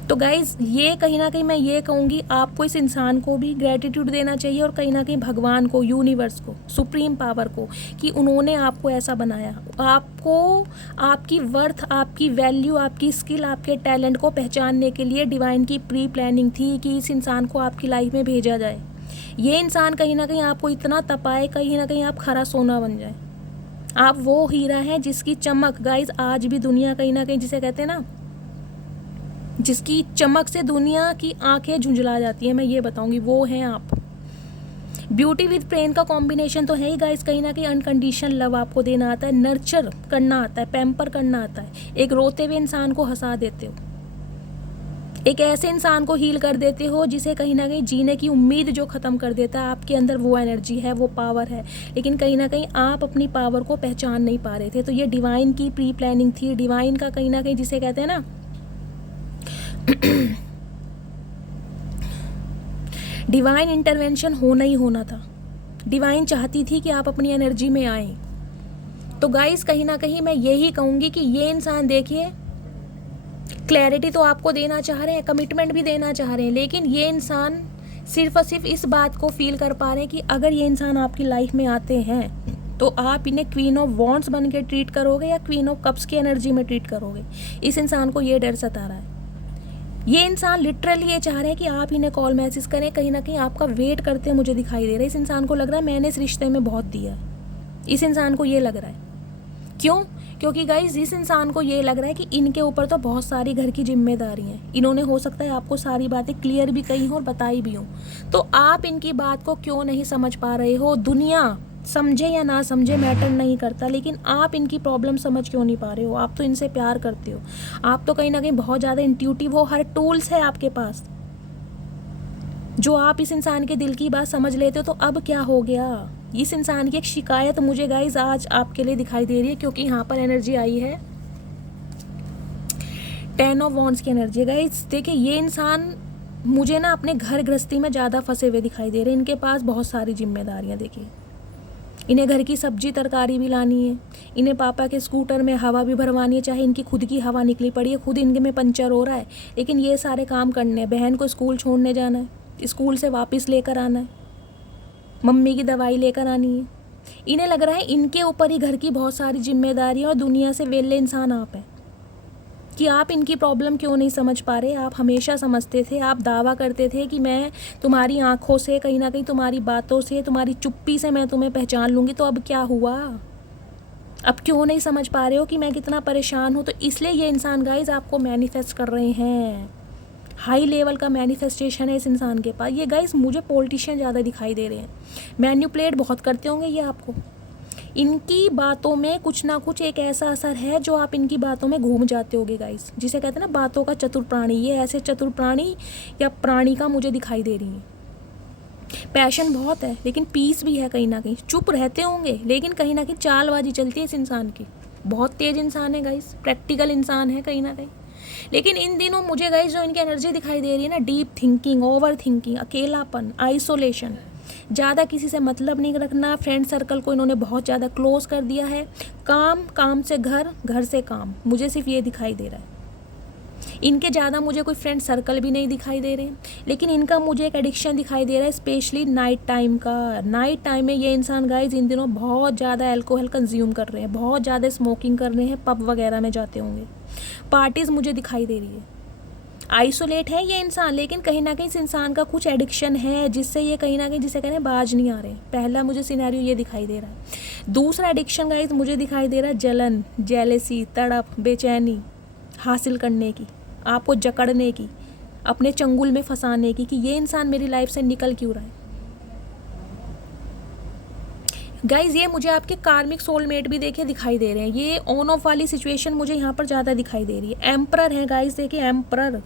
तो गाइज़, ये कहीं ना कहीं मैं ये कहूँगी, आपको इस इंसान को भी ग्रेटिट्यूड देना चाहिए, और कहीं ना कहीं भगवान को, यूनिवर्स को, सुप्रीम पावर को, कि उन्होंने आपको ऐसा बनाया। आपको आपकी वर्थ, आपकी वैल्यू, आपकी स्किल, आपके टैलेंट को पहचानने के लिए डिवाइन की प्री प्लानिंग थी कि इस इंसान को आपकी लाइफ में भेजा जाए। ये इंसान कहीं ना कहीं आपको इतना तपाए, कहीं ना कहीं आप खरा सोना बन जाए। आप वो हीरा हैं जिसकी चमक गाइज़ आज भी दुनिया कहीं ना कहीं, जिसे कहते हैं ना, जिसकी चमक से दुनिया की आंखें झुंझला जाती हैं, मैं ये बताऊंगी, वो हैं आप। ब्यूटी विद पेन का कॉम्बिनेशन तो है ही गाइस। कहीं ना कहीं अनकंडीशनल लव आपको देना आता है, नर्चर करना आता है, पैम्पर करना आता है। एक रोते हुए इंसान को हंसा देते हो, एक ऐसे इंसान को हील कर देते हो जिसे कहीं ना कहीं जीने की उम्मीद जो ख़त्म कर देता है। आपके अंदर वो एनर्जी है, वो पावर है, लेकिन कहीं ना कहीं आप अपनी पावर को पहचान नहीं पा रहे थे। तो ये डिवाइन की प्री प्लानिंग थी, डिवाइन का कहीं ना कहीं, जिसे कहते हैं ना, डिवाइन इंटरवेंशन होना ही होना था। डिवाइन चाहती थी कि आप अपनी एनर्जी में आए। तो गाइस, कहीं ना कहीं मैं यही कहूँगी कि ये इंसान, देखिए, क्लैरिटी तो आपको देना चाह रहे हैं, कमिटमेंट भी देना चाह रहे हैं, लेकिन ये इंसान सिर्फ और सिर्फ इस बात को फील कर पा रहे हैं कि अगर ये इंसान आपकी लाइफ में आते हैं तो आप इन्हें क्वीन ऑफ वॉन्ड्स बन के ट्रीट करोगे या क्वीन ऑफ कप्स की एनर्जी में ट्रीट करोगे। इस इंसान को ये डर सता रहा है। ये इंसान लिटरली ये चाह रहे हैं कि आप इन्हें कॉल मैसेज करें, कहीं ना कहीं आपका वेट करते मुझे दिखाई दे रहा है। इस इंसान को लग रहा है मैंने इस रिश्ते में बहुत दिया है, इस इंसान को ये लग रहा है। क्यों? क्योंकि गाइज, इस इंसान को ये लग रहा है कि इनके ऊपर तो बहुत सारी घर की जिम्मेदारी हैं। इन्होंने हो सकता है आपको सारी बातें क्लियर भी कही हों और बताई भी हों, तो आप इनकी बात को क्यों नहीं समझ पा रहे हो? दुनिया समझे या ना समझे मैटर नहीं करता, लेकिन आप इनकी प्रॉब्लम समझ क्यों नहीं पा रहे हो? आप तो इनसे प्यार करते हो, आप तो कहीं ना कहीं बहुत ज़्यादा इंट्यूटिव हो, हर टूल्स है आपके पास जो आप इस इंसान के दिल की बात समझ लेते हो। तो अब क्या हो गया? इस इंसान की एक शिकायत मुझे गाइज आज आपके लिए दिखाई दे रही है, क्योंकि यहाँ पर एनर्जी आई है 10 ऑफ वॉन्ड्स की एनर्जी। गाइज देखिए, ये इंसान मुझे ना अपने घर गृहस्थी में ज़्यादा फंसे हुए दिखाई दे रहे हैं। इनके पास बहुत सारी जिम्मेदारियाँ, देखिए, इन्हें घर की सब्जी तरकारी भी लानी है, इन्हें पापा के स्कूटर में हवा भी भरवानी है, चाहे इनकी खुद की हवा निकली पड़ी है, खुद इनके में पंचर हो रहा है, लेकिन ये सारे काम करने हैं। बहन को स्कूल छोड़ने जाना है, स्कूल से वापस लेकर आना है, मम्मी की दवाई लेकर आनी है। इन्हें लग रहा है इनके ऊपर ही घर की बहुत सारी जिम्मेदारियाँ और दुनिया से वेले इंसान आप हैं। कि आप इनकी प्रॉब्लम क्यों नहीं समझ पा रहे। आप हमेशा समझते थे, आप दावा करते थे कि मैं तुम्हारी आंखों से, कहीं ना कहीं तुम्हारी बातों से, तुम्हारी चुप्पी से मैं तुम्हें पहचान लूँगी। तो अब क्या हुआ? अब क्यों नहीं समझ पा रहे हो कि मैं कितना परेशान हूँ? तो इसलिए ये इंसान गाइज आपको मैनिफेस्ट कर रहे हैं। हाई लेवल का मैनिफेस्टेशन है इस इंसान के पास। ये गाइज मुझे पॉलिटिशियन ज़्यादा दिखाई दे रहे हैं। मैन्युपुलेट बहुत करते होंगे ये आपको। इनकी बातों में कुछ ना कुछ एक ऐसा असर है जो आप इनकी बातों में घूम जाते होगे गाइस, जिसे कहते हैं ना बातों का चतुर प्राणी। ये ऐसे चतुर प्राणी या प्राणी का मुझे दिखाई दे रही है। पैशन बहुत है लेकिन पीस भी है कहीं ना कहीं। चुप रहते होंगे लेकिन कहीं ना कहीं चालबाजी चलती है इस इंसान की। बहुत तेज इंसान है गाइस, प्रैक्टिकल इंसान है कहीं ना कहीं। लेकिन इन दिनों मुझे गाइस जो इनकी एनर्जी दिखाई दे रही है ना, डीप थिंकिंग, ओवर थिंकिंग, अकेलापन, आइसोलेशन, ज़्यादा किसी से मतलब नहीं रखना। फ्रेंड सर्कल को इन्होंने बहुत ज़्यादा क्लोज कर दिया है। काम, काम से घर, घर से काम, मुझे सिर्फ ये दिखाई दे रहा है। इनके ज़्यादा मुझे कोई फ्रेंड सर्कल भी नहीं दिखाई दे रहे, लेकिन इनका मुझे एक एडिक्शन दिखाई दे रहा है, स्पेशली नाइट टाइम का। नाइट टाइम में ये इंसान गाइज इन दिनों बहुत ज़्यादा अल्कोहल कंज्यूम कर रहे हैं, बहुत ज़्यादा स्मोकिंग कर रहे हैं, पब वगैरह में जाते होंगे, पार्टीज़ मुझे दिखाई दे रही है। आइसोलेट है ये इंसान, लेकिन कहीं ना कहीं इस इंसान का कुछ एडिक्शन है जिससे ये कहीं ना कहीं, जिसे कहते हैं, बाज नहीं आ रहे। पहला मुझे सिनेरियो ये दिखाई दे रहा है। दूसरा एडिक्शन गाइस मुझे दिखाई दे रहा है जलन, जेलेसी, तड़प, बेचैनी हासिल करने की, आपको जकड़ने की, अपने चंगुल में फंसाने की, कि ये इंसान मेरी लाइफ से निकल क्यों रहा है। गाइज ये मुझे आपके कार्मिक सोलमेट भी देखे दिखाई दे रहे हैं। ये ऑन ऑफ वाली सिचुएशन मुझे यहाँ पर ज़्यादा दिखाई दे रही है। एम्परर है गाइज, देखिए एम्परर,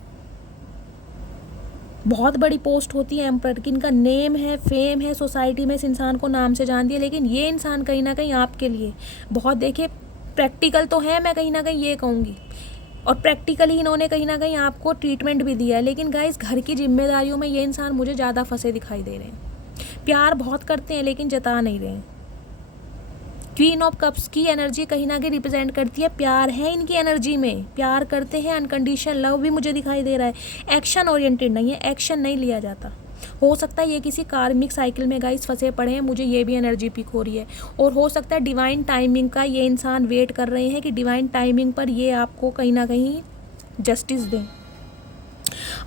बहुत बड़ी पोस्ट होती है एम्परर की। इनका नेम है, फेम है, सोसाइटी में इस इंसान को नाम से जान दिया। लेकिन ये इंसान कहीं ना कहीं आपके लिए बहुत, देखिए प्रैक्टिकल तो है, मैं कहीं ना कहीं ये कहूँगी, और प्रैक्टिकली इन्होंने कहीं ना कहीं आपको ट्रीटमेंट भी दिया है। लेकिन गाइस घर की जिम्मेदारियों में ये इंसान मुझे ज़्यादा फंसे दिखाई दे रहे हैं। प्यार बहुत करते हैं लेकिन जता नहीं रहे हैं। क्वीन ऑफ कप्स की एनर्जी कहीं ना कहीं रिप्रेजेंट करती है प्यार है इनकी एनर्जी में, प्यार करते हैं, अनकंडीशनल लव भी मुझे दिखाई दे रहा है। एक्शन ओरिएंटेड नहीं है, एक्शन नहीं लिया जाता। हो सकता है ये किसी कार्मिक साइकिल में गाइस फंसे पड़े हैं, मुझे ये भी एनर्जी पिक हो रही है। और हो सकता है डिवाइन टाइमिंग का ये इंसान वेट कर रहे हैं कि डिवाइन टाइमिंग पर ये आपको कहीं ना कहीं जस्टिस दें।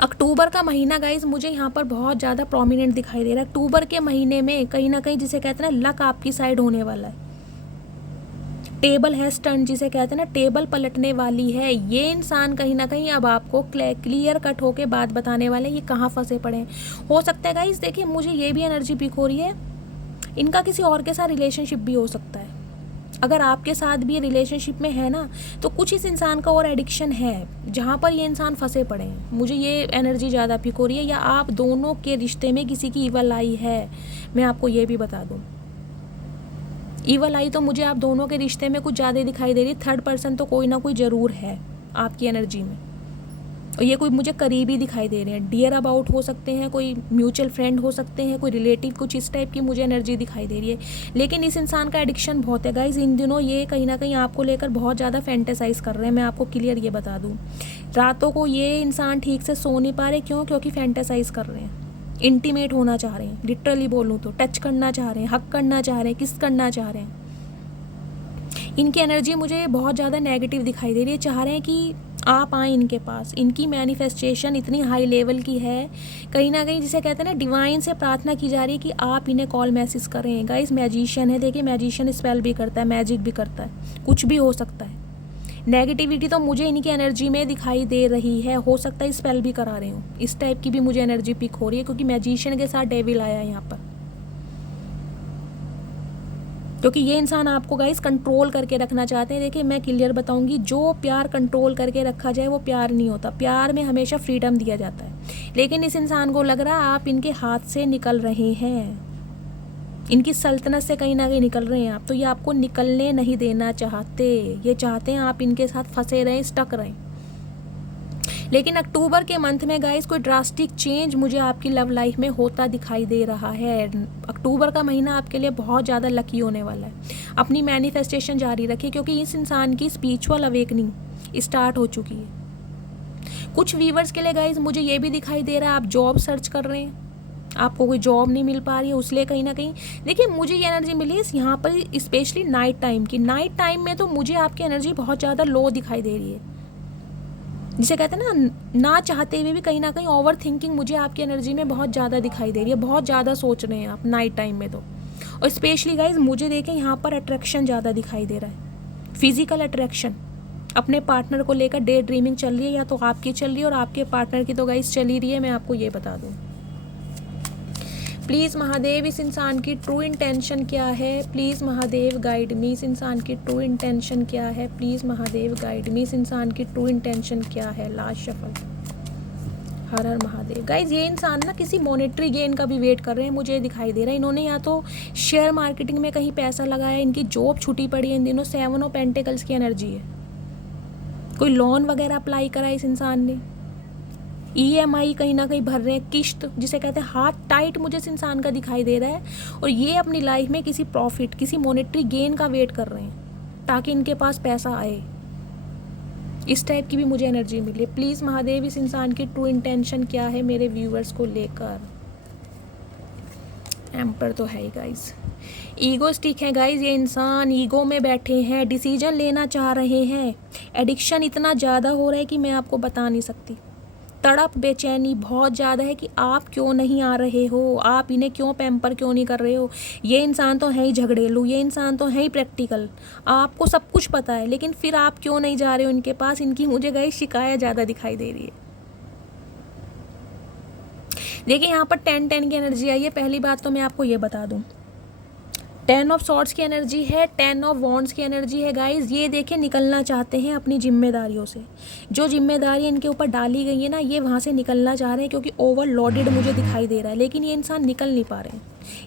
अक्टूबर का महीना गाइस मुझे यहाँ पर बहुत ज़्यादा प्रोमिनेंट दिखाई दे रहा है। अक्टूबर के महीने में कहीं ना कहीं, जिसे कहते हैं ना, लक आपकी साइड होने वाला है। टेबल हैज टर्न, जिसे कहते हैं ना, टेबल पलटने वाली है। ये इंसान कहीं ना कहीं अब आपको क्लियर कट होके बात बताने वाले हैं ये कहाँ फंसे पड़े हैं। हो सकता है गाइस, देखिए मुझे ये भी एनर्जी पिक हो रही है, इनका किसी और के साथ रिलेशनशिप भी हो सकता है। अगर आपके साथ भी रिलेशनशिप में है ना, तो कुछ इस इंसान का और एडिक्शन है जहाँ पर ये इंसान फंसे पड़े हैं। मुझे ये एनर्जी ज़्यादा पिक हो रही है, या आप दोनों के रिश्ते में किसी की ईवल आई है। मैं आपको ये भी बता दूँ, ईवल आई तो मुझे आप दोनों के रिश्ते में कुछ ज़्यादा दिखाई दे रही है। थर्ड पर्सन तो कोई ना कोई ज़रूर है आपकी एनर्जी में, और ये कोई मुझे करीबी दिखाई दे रहे हैं। डियर अबाउट हो सकते हैं, कोई म्यूचुअल फ्रेंड हो सकते हैं, कोई रिलेटिव, कुछ इस टाइप की मुझे एनर्जी दिखाई दे रही है। लेकिन इस इंसान का एडिक्शन बहुत है गाइज। इन दिनों ये कहीं ना कहीं आपको लेकर बहुत ज़्यादा फैंटेसाइज कर रहे हैं। मैं आपको क्लियर ये बता दूँ, रातों को ये इंसान ठीक से सो नहीं पा रहे। क्यों? क्योंकि फैंटेसाइज कर रहे हैं, इंटीमेट होना चाह रहे हैं, लिटरली बोलूँ तो टच करना चाह रहे हैं, हक करना चाह रहे हैं, किस करना चाह रहे हैं। इनकी एनर्जी मुझे बहुत ज़्यादा नेगेटिव दिखाई दे रही है। चाह रहे हैं कि आप आएँ इनके पास। इनकी मैनिफेस्टेशन इतनी हाई लेवल की है कहीं ना कहीं, जिसे कहते हैं ना, डिवाइन से प्रार्थना की जा रही है कि आप इन्हें कॉल मैसेज करें। गाइस मैजिशियन है, देखिए मैजिशियन स्पेल भी करता है, मैजिक भी करता है, कुछ भी हो सकता है। नेगेटिविटी तो मुझे इनकी एनर्जी में दिखाई दे रही है। हो सकता है स्पेल भी करा रहे हो, इस टाइप की भी मुझे एनर्जी पिक हो रही है, क्योंकि मैजिशियन के साथ डेविल आया है यहाँ पर। क्योंकि ये इंसान आपको गाइस कंट्रोल करके रखना चाहते हैं। देखिए मैं क्लियर बताऊंगी, जो प्यार कंट्रोल करके रखा जाए वो प्यार नहीं होता। प्यार में हमेशा फ्रीडम दिया जाता है। लेकिन इस इंसान को लग रहा है आप इनके हाथ से निकल रहे हैं, इनकी सल्तनत से कहीं ना कहीं निकल रहे हैं आप। तो ये आपको निकलने नहीं देना चाहते, ये चाहते हैं आप इनके साथ फंसे रहें, स्टक रहें। लेकिन अक्टूबर के मंथ में गाइस कोई ड्रास्टिक चेंज मुझे आपकी लव लाइफ में होता दिखाई दे रहा है। अक्टूबर का महीना आपके लिए बहुत ज़्यादा लकी होने वाला है। अपनी मैनिफेस्टेशन जारी रखिए, क्योंकि इस इंसान की स्पिरिचुअल अवेकनिंग स्टार्ट हो चुकी है। कुछ व्यूवर्स के लिए गाइस मुझे ये भी दिखाई दे रहा है आप जॉब सर्च कर रहे हैं, आपको कोई जॉब नहीं मिल पा रही है, उसलिए कहीं ना कहीं, देखिए मुझे ये एनर्जी मिली है यहाँ पर स्पेशली नाइट टाइम की। नाइट टाइम में तो मुझे आपकी एनर्जी बहुत ज़्यादा लो दिखाई दे रही है। जिसे कहते हैं ना चाहते हुए भी कहीं ना कहीं ओवर थिंकिंग मुझे आपकी एनर्जी में बहुत ज़्यादा दिखाई दे रही है, बहुत ज़्यादा सोच रहे हैं आप नाइट टाइम में तो। और स्पेशली गाइज मुझे देखें यहाँ पर अट्रैक्शन ज़्यादा दिखाई दे रहा है, फिजिकल अट्रैक्शन। अपने पार्टनर को लेकर डे ड्रीमिंग चल रही है, या तो आपकी चल रही है और आपके पार्टनर की तो गाइज चल ही रही है, मैं आपको ये बता दूँ। प्लीज़ महादेव इस इंसान की ट्रू इंटेंशन क्या है, प्लीज़ महादेव गाइड मी, इस इंसान की ट्रू इंटेंशन क्या है, प्लीज़ महादेव गाइड मी, इस इंसान की ट्रू इंटेंशन क्या है। Last shuffle. Har Har Mahadev. Guys ये इंसान ना किसी मॉनेटरी गेन का भी वेट कर रहे हैं, मुझे दिखाई दे रहा है। इन्होंने या तो शेयर मार्केटिंग में कहीं पैसा लगाया, इनकी जॉब छुट्टी पड़ी है इन दिनों, 7 ऑफ पेंटिकल्स की एनर्जी है। कोई लोन वगैरह अप्लाई करा है इस इंसान ने, EMI कहीं ना कहीं भर रहे हैं, किश्त जिसे कहते हैं हाथ टाइट मुझे इस इंसान का दिखाई दे रहा है। और ये अपनी लाइफ में किसी प्रॉफिट, किसी मॉनेटरी गेन का वेट कर रहे हैं ताकि इनके पास पैसा आए। इस टाइप की भी मुझे एनर्जी मिली। प्लीज़ महादेव इस इंसान की ट्रू इंटेंशन क्या है मेरे व्यूअर्स को लेकर। एम्पर तो है ही गाइज, ईगोस्टिक है गाइज, ये इंसान ईगो में बैठे हैं, डिसीजन लेना चाह रहे हैं। एडिक्शन इतना ज़्यादा हो रहा है कि मैं आपको बता नहीं सकती। तड़प बेचैनी बहुत ज़्यादा है कि आप क्यों नहीं आ रहे हो, आप इन्हें क्यों पैम्पर क्यों नहीं कर रहे हो। ये इंसान तो है ही झगड़ेलू, ये इंसान तो है ही प्रैक्टिकल, आपको सब कुछ पता है, लेकिन फिर आप क्यों नहीं जा रहे हो इनके पास। इनकी मुझे गाइस शिकायत ज़्यादा दिखाई दे रही है। देखिए यहाँ पर 10-10 की एनर्जी आई है। पहली बात तो मैं आपको ये बता दूँ, 10 ऑफ सॉर्ड्स की एनर्जी है, 10 ऑफ वॉन्ड्स की एनर्जी है गाइज। ये देखिए निकलना चाहते हैं अपनी जिम्मेदारियों से, जो जिम्मेदारी इनके ऊपर डाली गई है ना, ये वहाँ से निकलना चाह रहे हैं क्योंकि ओवरलोडेड मुझे दिखाई दे रहा है। लेकिन ये इंसान निकल नहीं पा रहे हैं,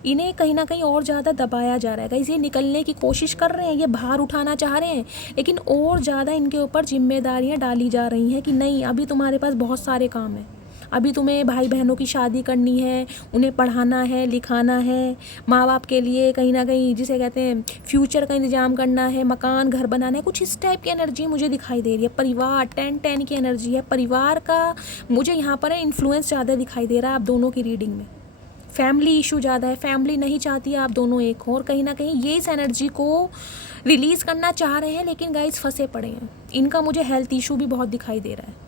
इन्हें कहीं ना कहीं और ज़्यादा दबाया जा रहा है गाइज। ये निकलने की कोशिश कर रहे हैं, ये भार उठाना चाह रहे हैं, लेकिन और ज़्यादा इनके ऊपर जिम्मेदारियाँ डाली जा रही हैं कि नहीं अभी तुम्हारे पास बहुत सारे काम हैं, अभी तुम्हें भाई बहनों की शादी करनी है, उन्हें पढ़ाना है, लिखाना है, माँ बाप के लिए कहीं ना कहीं जिसे कहते हैं फ्यूचर का इंतजाम करना है, मकान घर बनाना है, कुछ इस टाइप की एनर्जी मुझे दिखाई दे रही है। परिवार 10-10 की एनर्जी है, परिवार का मुझे यहाँ पर इन्फ्लुएंस ज़्यादा दिखाई दे रहा है आप दोनों की रीडिंग में। फैमिली इशू ज़्यादा है, फैमिली नहीं चाहती आप दोनों एक हो, और कहीं ना कहीं ये इस एनर्जी को रिलीज़ करना चाह रहे हैं, लेकिन गाइस फंसे पड़े हैं। इनका मुझे हेल्थ इशू भी बहुत दिखाई दे रहा है।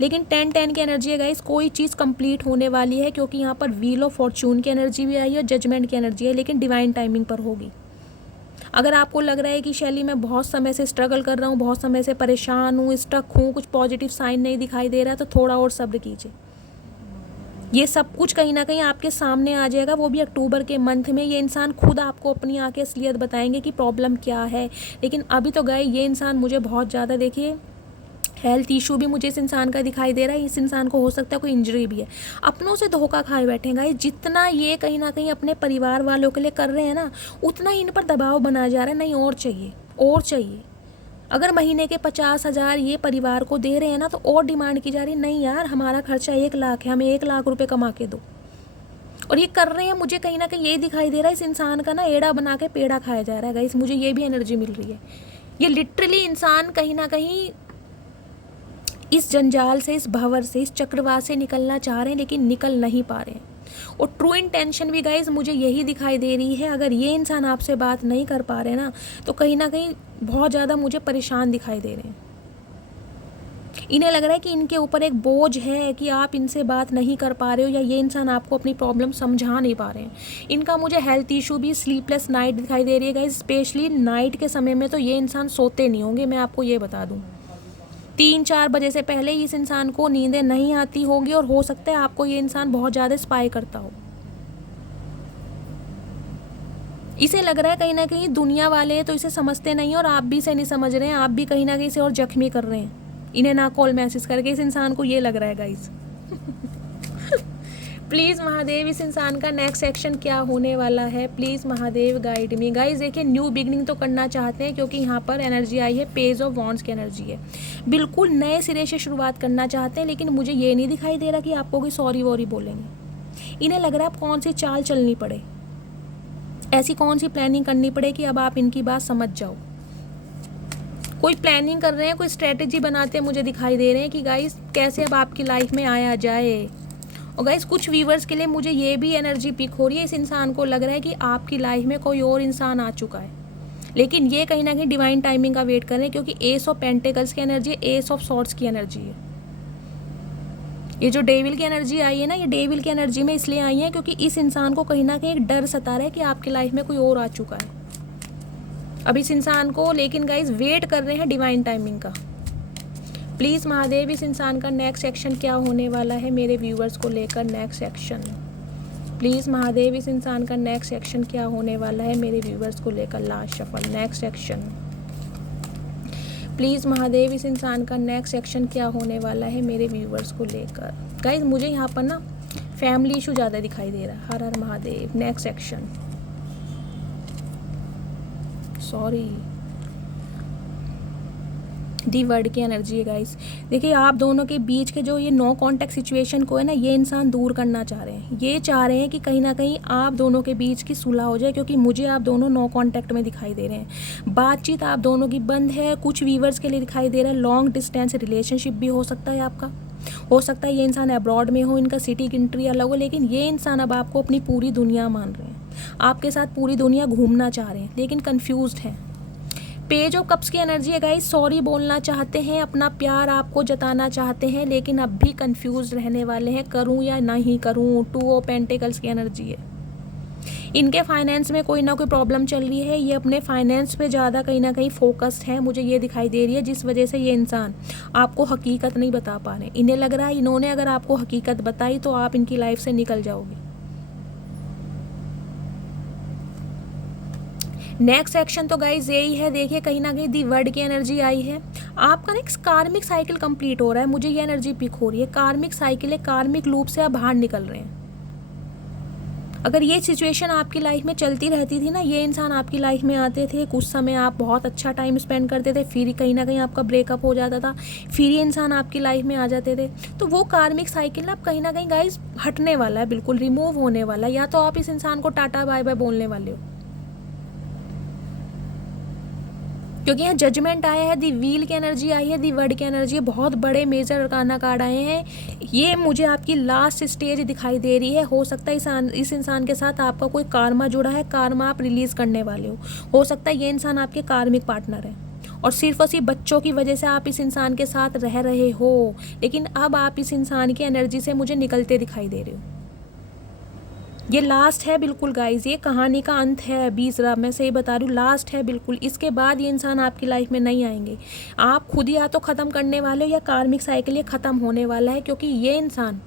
लेकिन 10-10 की एनर्जी है गाइस, कोई चीज़ कंप्लीट होने वाली है, क्योंकि यहाँ पर व्हील ऑफ फॉर्चून की एनर्जी भी आई है और जजमेंट की एनर्जी है, लेकिन डिवाइन टाइमिंग पर होगी। अगर आपको लग रहा है कि शैली मैं बहुत समय से स्ट्रगल कर रहा हूँ, बहुत समय से परेशान हूँ, स्टक हूँ, कुछ पॉजिटिव साइन नहीं दिखाई दे रहा, तो थोड़ा और सब्र कीजिए। ये सब कुछ कहीं ना कहीं आपके सामने आ जाएगा, वो भी अक्टूबर के मंथ में। ये इंसान खुद आपको अपनी आंखें असलियत बताएंगे कि प्रॉब्लम क्या है। लेकिन अभी तो गाइस ये इंसान मुझे बहुत ज़्यादा, देखिए हेल्थ इशू भी मुझे इस इंसान का दिखाई दे रहा है। इस इंसान को हो सकता है कोई इंजरी भी है, अपनों से धोखा खाए बैठे हैं गाइस। जितना ये कहीं ना कहीं अपने परिवार वालों के लिए कर रहे हैं ना, उतना ही इन पर दबाव बनाया जा रहा है, नहीं और चाहिए और चाहिए। अगर महीने के 50,000 ये परिवार को दे रहे हैं ना, तो और डिमांड की जा रही है, नहीं यार हमारा खर्चा 1 लाख है, हमें 1 लाख रुपए कमा के दो। और ये कर रहे हैं, मुझे कहीं ना कहीं ये दिखाई दे रहा है इस इंसान का ना एड़ा बना के पेड़ा खाया जा रहा है गाइस, मुझे ये भी एनर्जी मिल रही है। ये लिटरली इंसान कहीं ना कहीं इस जंजाल से, इस भंवर से, इस चक्रवात से निकलना चाह रहे हैं, लेकिन निकल नहीं पा रहे हैं। और ट्रू इंटेंशन भी गाइज मुझे यही दिखाई दे रही है। अगर ये इंसान आपसे बात नहीं कर पा रहे ना, तो कहीं ना कहीं बहुत ज़्यादा मुझे परेशान दिखाई दे रहे हैं। इन्हें लग रहा है कि इनके ऊपर एक बोझ है कि आप इनसे बात नहीं कर पा रहे हो, या ये इंसान आपको अपनी प्रॉब्लम समझा नहीं पा रहे हैं। इनका मुझे हेल्थ इशू भी, स्लीपलेस नाइट दिखाई दे रही है गाइज। स्पेशली नाइट के समय में तो ये इंसान सोते नहीं होंगे, मैं आपको ये बता दूँ। 3-4 बजे से पहले इस इंसान को नींदें नहीं आती होगी, और हो सकता है आपको ये इंसान बहुत ज़्यादा स्पाई करता हो। इसे लग रहा है कहीं ना कहीं दुनिया वाले तो इसे समझते नहीं, और आप भी इसे नहीं समझ रहे हैं, आप भी कहीं ना कहीं इसे और जख्मी कर रहे हैं इन्हें ना कॉल मैसेज करके। इस इंसान को ये लग रहा है गाइस। प्लीज़ महादेव इस इंसान का नेक्स्ट एक्शन क्या होने वाला है, please Mahadev guide me. Guys देखिए न्यू बिगनिंग तो करना चाहते हैं, क्योंकि यहाँ पर एनर्जी आई है, पेज ऑफ वॉन्ड्स की एनर्जी है। बिल्कुल नए सिरे से शुरुआत करना चाहते हैं, लेकिन मुझे ये नहीं दिखाई दे रहा कि आपको कोई सॉरी वॉरी बोलेंगे। इन्हें लग रहा है अब कौन सी चाल चलनी पड़े, ऐसी कौन सी प्लानिंग करनी पड़े कि अब आप इनकी बात समझ जाओ। कोई प्लानिंग कर रहे हैं, कोई स्ट्रेटेजी बनाते हैं, मुझे दिखाई दे रहे हैं कि गाइस कैसे अब आपकी लाइफ में आया जाए। और गाइस कुछ व्यूवर्स के लिए मुझे ये भी एनर्जी पिक हो रही है, इस इंसान को लग रहा है कि आपकी लाइफ में कोई और इंसान आ चुका है, लेकिन ये कहीं ना कहीं डिवाइन टाइमिंग का वेट कर रहे हैं, क्योंकि एस ऑफ पेंटिकल्स की एनर्जी, एस ऑफ सॉर्ड्स की एनर्जी है। ये जो डेविल की एनर्जी आई है ना, ये डेविल की एनर्जी में इसलिए आई है क्योंकि इस इंसान को कहीं ना कहीं एक डर सता रहा है कि आपकी लाइफ में कोई और आ चुका है। अब इस इंसान को लेकिन गाइज वेट कर रहे हैं डिवाइन टाइमिंग का। प्लीज़ महादेव, इस इंसान का नेक्स्ट एक्शन क्या होने वाला है मेरे व्यूवर्स को लेकर? नेक्स्ट एक्शन प्लीज़ महादेव, इस इंसान का नेक्स्ट एक्शन क्या होने वाला है मेरे व्यूवर्स को लेकर? Last shuffle, next action please Mahadev, इस इंसान का नेक्स्ट एक्शन क्या होने वाला है मेरे व्यूवर्स को लेकर? गाइज मुझे यहाँ पर ना फैमिली इशू ज़्यादा दिखाई दे रहा है। Har Har Mahadev. Next action, sorry, the word की एनर्जी है गाइस। देखिए आप दोनों के बीच के जो ये नो कांटेक्ट सिचुएशन को है ना, ये इंसान दूर करना चाह रहे हैं। ये चाह रहे हैं कि कहीं ना कहीं आप दोनों के बीच की सुलह हो जाए, क्योंकि मुझे आप दोनों नो कांटेक्ट में दिखाई दे रहे हैं। बातचीत आप दोनों की बंद है। कुछ व्यूवर्स के लिए दिखाई दे रहा है लॉन्ग डिस्टेंस रिलेशनशिप भी हो सकता है आपका। हो सकता है ये इंसान अब्रॉड में हो, इनका सिटी कंट्री अलग हो, लेकिन ये इंसान अब आपको अपनी पूरी दुनिया मान रहे हैं। आपके साथ पूरी दुनिया घूमना चाह रहे हैं, लेकिन कन्फ्यूज्ड हैं। पेज ऑफ कप्स की एनर्जी है गाइस। सॉरी बोलना चाहते हैं, अपना प्यार आपको जताना चाहते हैं, लेकिन अब भी कंफ्यूज रहने वाले हैं, करूं या नहीं करूं। टू ऑफ पेंटिकल्स की एनर्जी है। इनके फाइनेंस में कोई ना कोई प्रॉब्लम चल रही है। ये अपने फाइनेंस पे ज़्यादा कहीं ना कहीं फोकस्ड है, मुझे ये दिखाई दे रही है, जिस वजह से ये इंसान आपको हकीकत नहीं बता पा रहे। इन्हें लग रहा है इन्होंने अगर आपको हकीकत बताई तो आप इनकी लाइफ से निकल जाओगे। नेक्स्ट एक्शन तो गाइज यही है। देखिए कहीं ना कहीं दी वर्ड की एनर्जी आई है। आपका ना एक कार्मिक साइकिल कंप्लीट हो रहा है, मुझे ये एनर्जी पिक हो रही है। कार्मिक साइकिल है, कार्मिक लूप से आप बाहर निकल रहे हैं। अगर ये सिचुएशन आपकी लाइफ में चलती रहती थी ना, ये इंसान आपकी लाइफ में आते थे, कुछ समय आप बहुत अच्छा टाइम स्पेंड करते थे, फिर कहीं ना कहीं आपका ब्रेकअप हो जाता था, फिर ये इंसान आपकी लाइफ में आ जाते थे, तो वो कार्मिक साइकिल ना कहीं ना कहीं गाइज हटने वाला है, बिल्कुल रिमूव होने वाला है। या तो आप इस इंसान को टाटा बाय बाय बोलने वाले हो, क्योंकि यहाँ जजमेंट आया है, दी व्हील की एनर्जी आई है, दी वर्ड की एनर्जी है। बहुत बड़े मेजर अरकाना कार्ड आए हैं। ये मुझे आपकी लास्ट स्टेज दिखाई दे रही है। हो सकता है इस इंसान के साथ आपका कोई कार्मा जुड़ा है, कार्मा आप रिलीज करने वाले हो सकता है ये इंसान आपके कार्मिक पार्टनर है, और सिर्फ बच्चों की वजह से आप इस इंसान के साथ रह रहे हो, लेकिन अब आप इस इंसान की एनर्जी से मुझे निकलते दिखाई दे रहे हो। ये लास्ट है बिल्कुल गाइज, ये कहानी का अंत है। 20 मैं सही बता रही हूँ, लास्ट है बिल्कुल। इसके बाद ये इंसान आपकी लाइफ में नहीं आएंगे। आप खुद ही या तो ख़त्म करने वाले हो या कार्मिक साइकिल ये ख़त्म होने वाला है, क्योंकि ये इंसान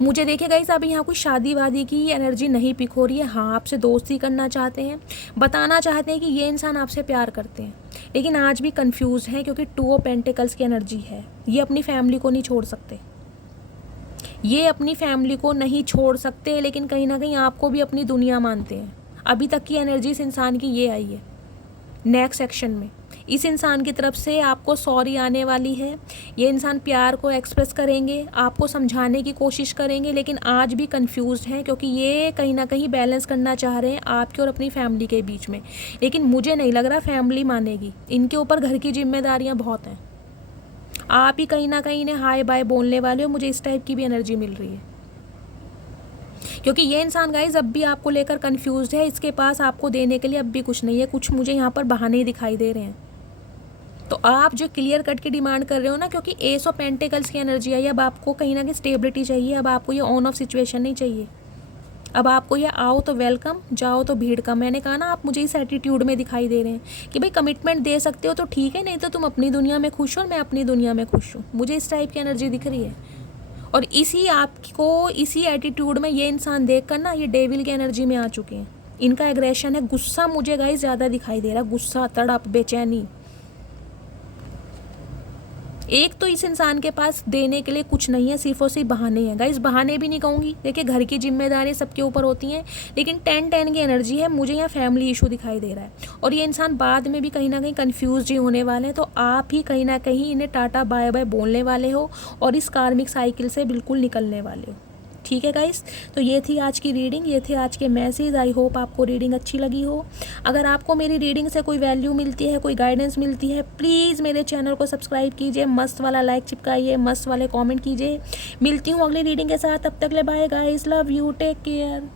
मुझे देखिए गाइस, अभी यहाँ कोई शादी वादी की एनर्जी नहीं पिक हो रही है। हाँ, आपसे दोस्ती करना चाहते हैं, बताना चाहते हैं कि ये इंसान आपसे प्यार करते हैं, लेकिन आज भी कन्फ्यूज हैं, क्योंकि 2 ऑफ पेंटिकल्स की एनर्जी है। ये अपनी फैमिली को नहीं छोड़ सकते, ये अपनी फैमिली को नहीं छोड़ सकते, लेकिन कहीं ना कहीं आपको भी अपनी दुनिया मानते हैं। अभी तक की एनर्जी इस इंसान की ये आई है। नेक्स्ट सेक्शन में इस इंसान की तरफ से आपको सॉरी आने वाली है। ये इंसान प्यार को एक्सप्रेस करेंगे, आपको समझाने की कोशिश करेंगे, लेकिन आज भी कंफ्यूज्ड हैं, क्योंकि ये कहीं ना कहीं बैलेंस करना चाह रहे हैं आपके और अपनी फैमिली के बीच में, लेकिन मुझे नहीं लग रहा फैमिली मानेगी। इनके ऊपर घर की जिम्मेदारियाँ बहुत हैं। आप ही कहीं ना कहीं इन्हें हाय बाय बोलने वाले हो, मुझे इस टाइप की भी एनर्जी मिल रही है, क्योंकि ये इंसान गाइज अब भी आपको लेकर कंफ्यूज्ड है। इसके पास आपको देने के लिए अब भी कुछ नहीं है, कुछ मुझे यहाँ पर बहाने ही दिखाई दे रहे हैं। तो आप जो क्लियर कट के डिमांड कर रहे हो ना, क्योंकि एस ऑफ पेंटिकल्स की एनर्जी आई, अब आपको कहीं ना कहीं स्टेबिलिटी चाहिए। अब आपको ये ऑन ऑफ सिचुएशन नहीं चाहिए। अब आपको ये आओ तो वेलकम, जाओ तो भीड़ का। मैंने कहा ना, आप मुझे इस एटीट्यूड में दिखाई दे रहे हैं कि भाई कमिटमेंट दे सकते हो तो ठीक है, नहीं तो तुम अपनी दुनिया में खुश हो और मैं अपनी दुनिया में खुश हूँ। मुझे इस टाइप की एनर्जी दिख रही है, और इसी आपको इसी एटीट्यूड में ये इंसान देख कर ना ये डेविल की एनर्जी में आ चुके हैं। इनका एग्रेशन है, गुस्सा मुझे गाइस ज़्यादा दिखाई दे रहा है, गुस्सा, तड़प, बेचैनी। एक तो इस इंसान के पास देने के लिए कुछ नहीं है, सिर्फ और सिर्फ बहाने हैं गाइस। बहाने भी नहीं कहूँगी, देखिए घर की जिम्मेदारी सबके ऊपर होती हैं, लेकिन 10-10 की एनर्जी है। मुझे यहाँ फैमिली इशू दिखाई दे रहा है, और ये इंसान बाद में भी कहीं ना कहीं कंफ्यूज ही होने वाले हैं। तो आप ही कहीं ना कहीं इन्हें टाटा बाय बाय बोलने वाले हो और इस कार्मिक साइकिल से बिल्कुल निकलने वाले हो। ठीक है गाइस, तो ये थी आज की रीडिंग, ये थे आज के मैसेज। आई होप आपको रीडिंग अच्छी लगी हो। अगर आपको मेरी रीडिंग से कोई वैल्यू मिलती है, कोई गाइडेंस मिलती है, प्लीज़ मेरे चैनल को सब्सक्राइब कीजिए, मस्त वाला लाइक चिपकाइए, मस्त वाले कमेंट कीजिए। मिलती हूँ अगली रीडिंग के साथ, तब तक ले bye guys, love you, take care.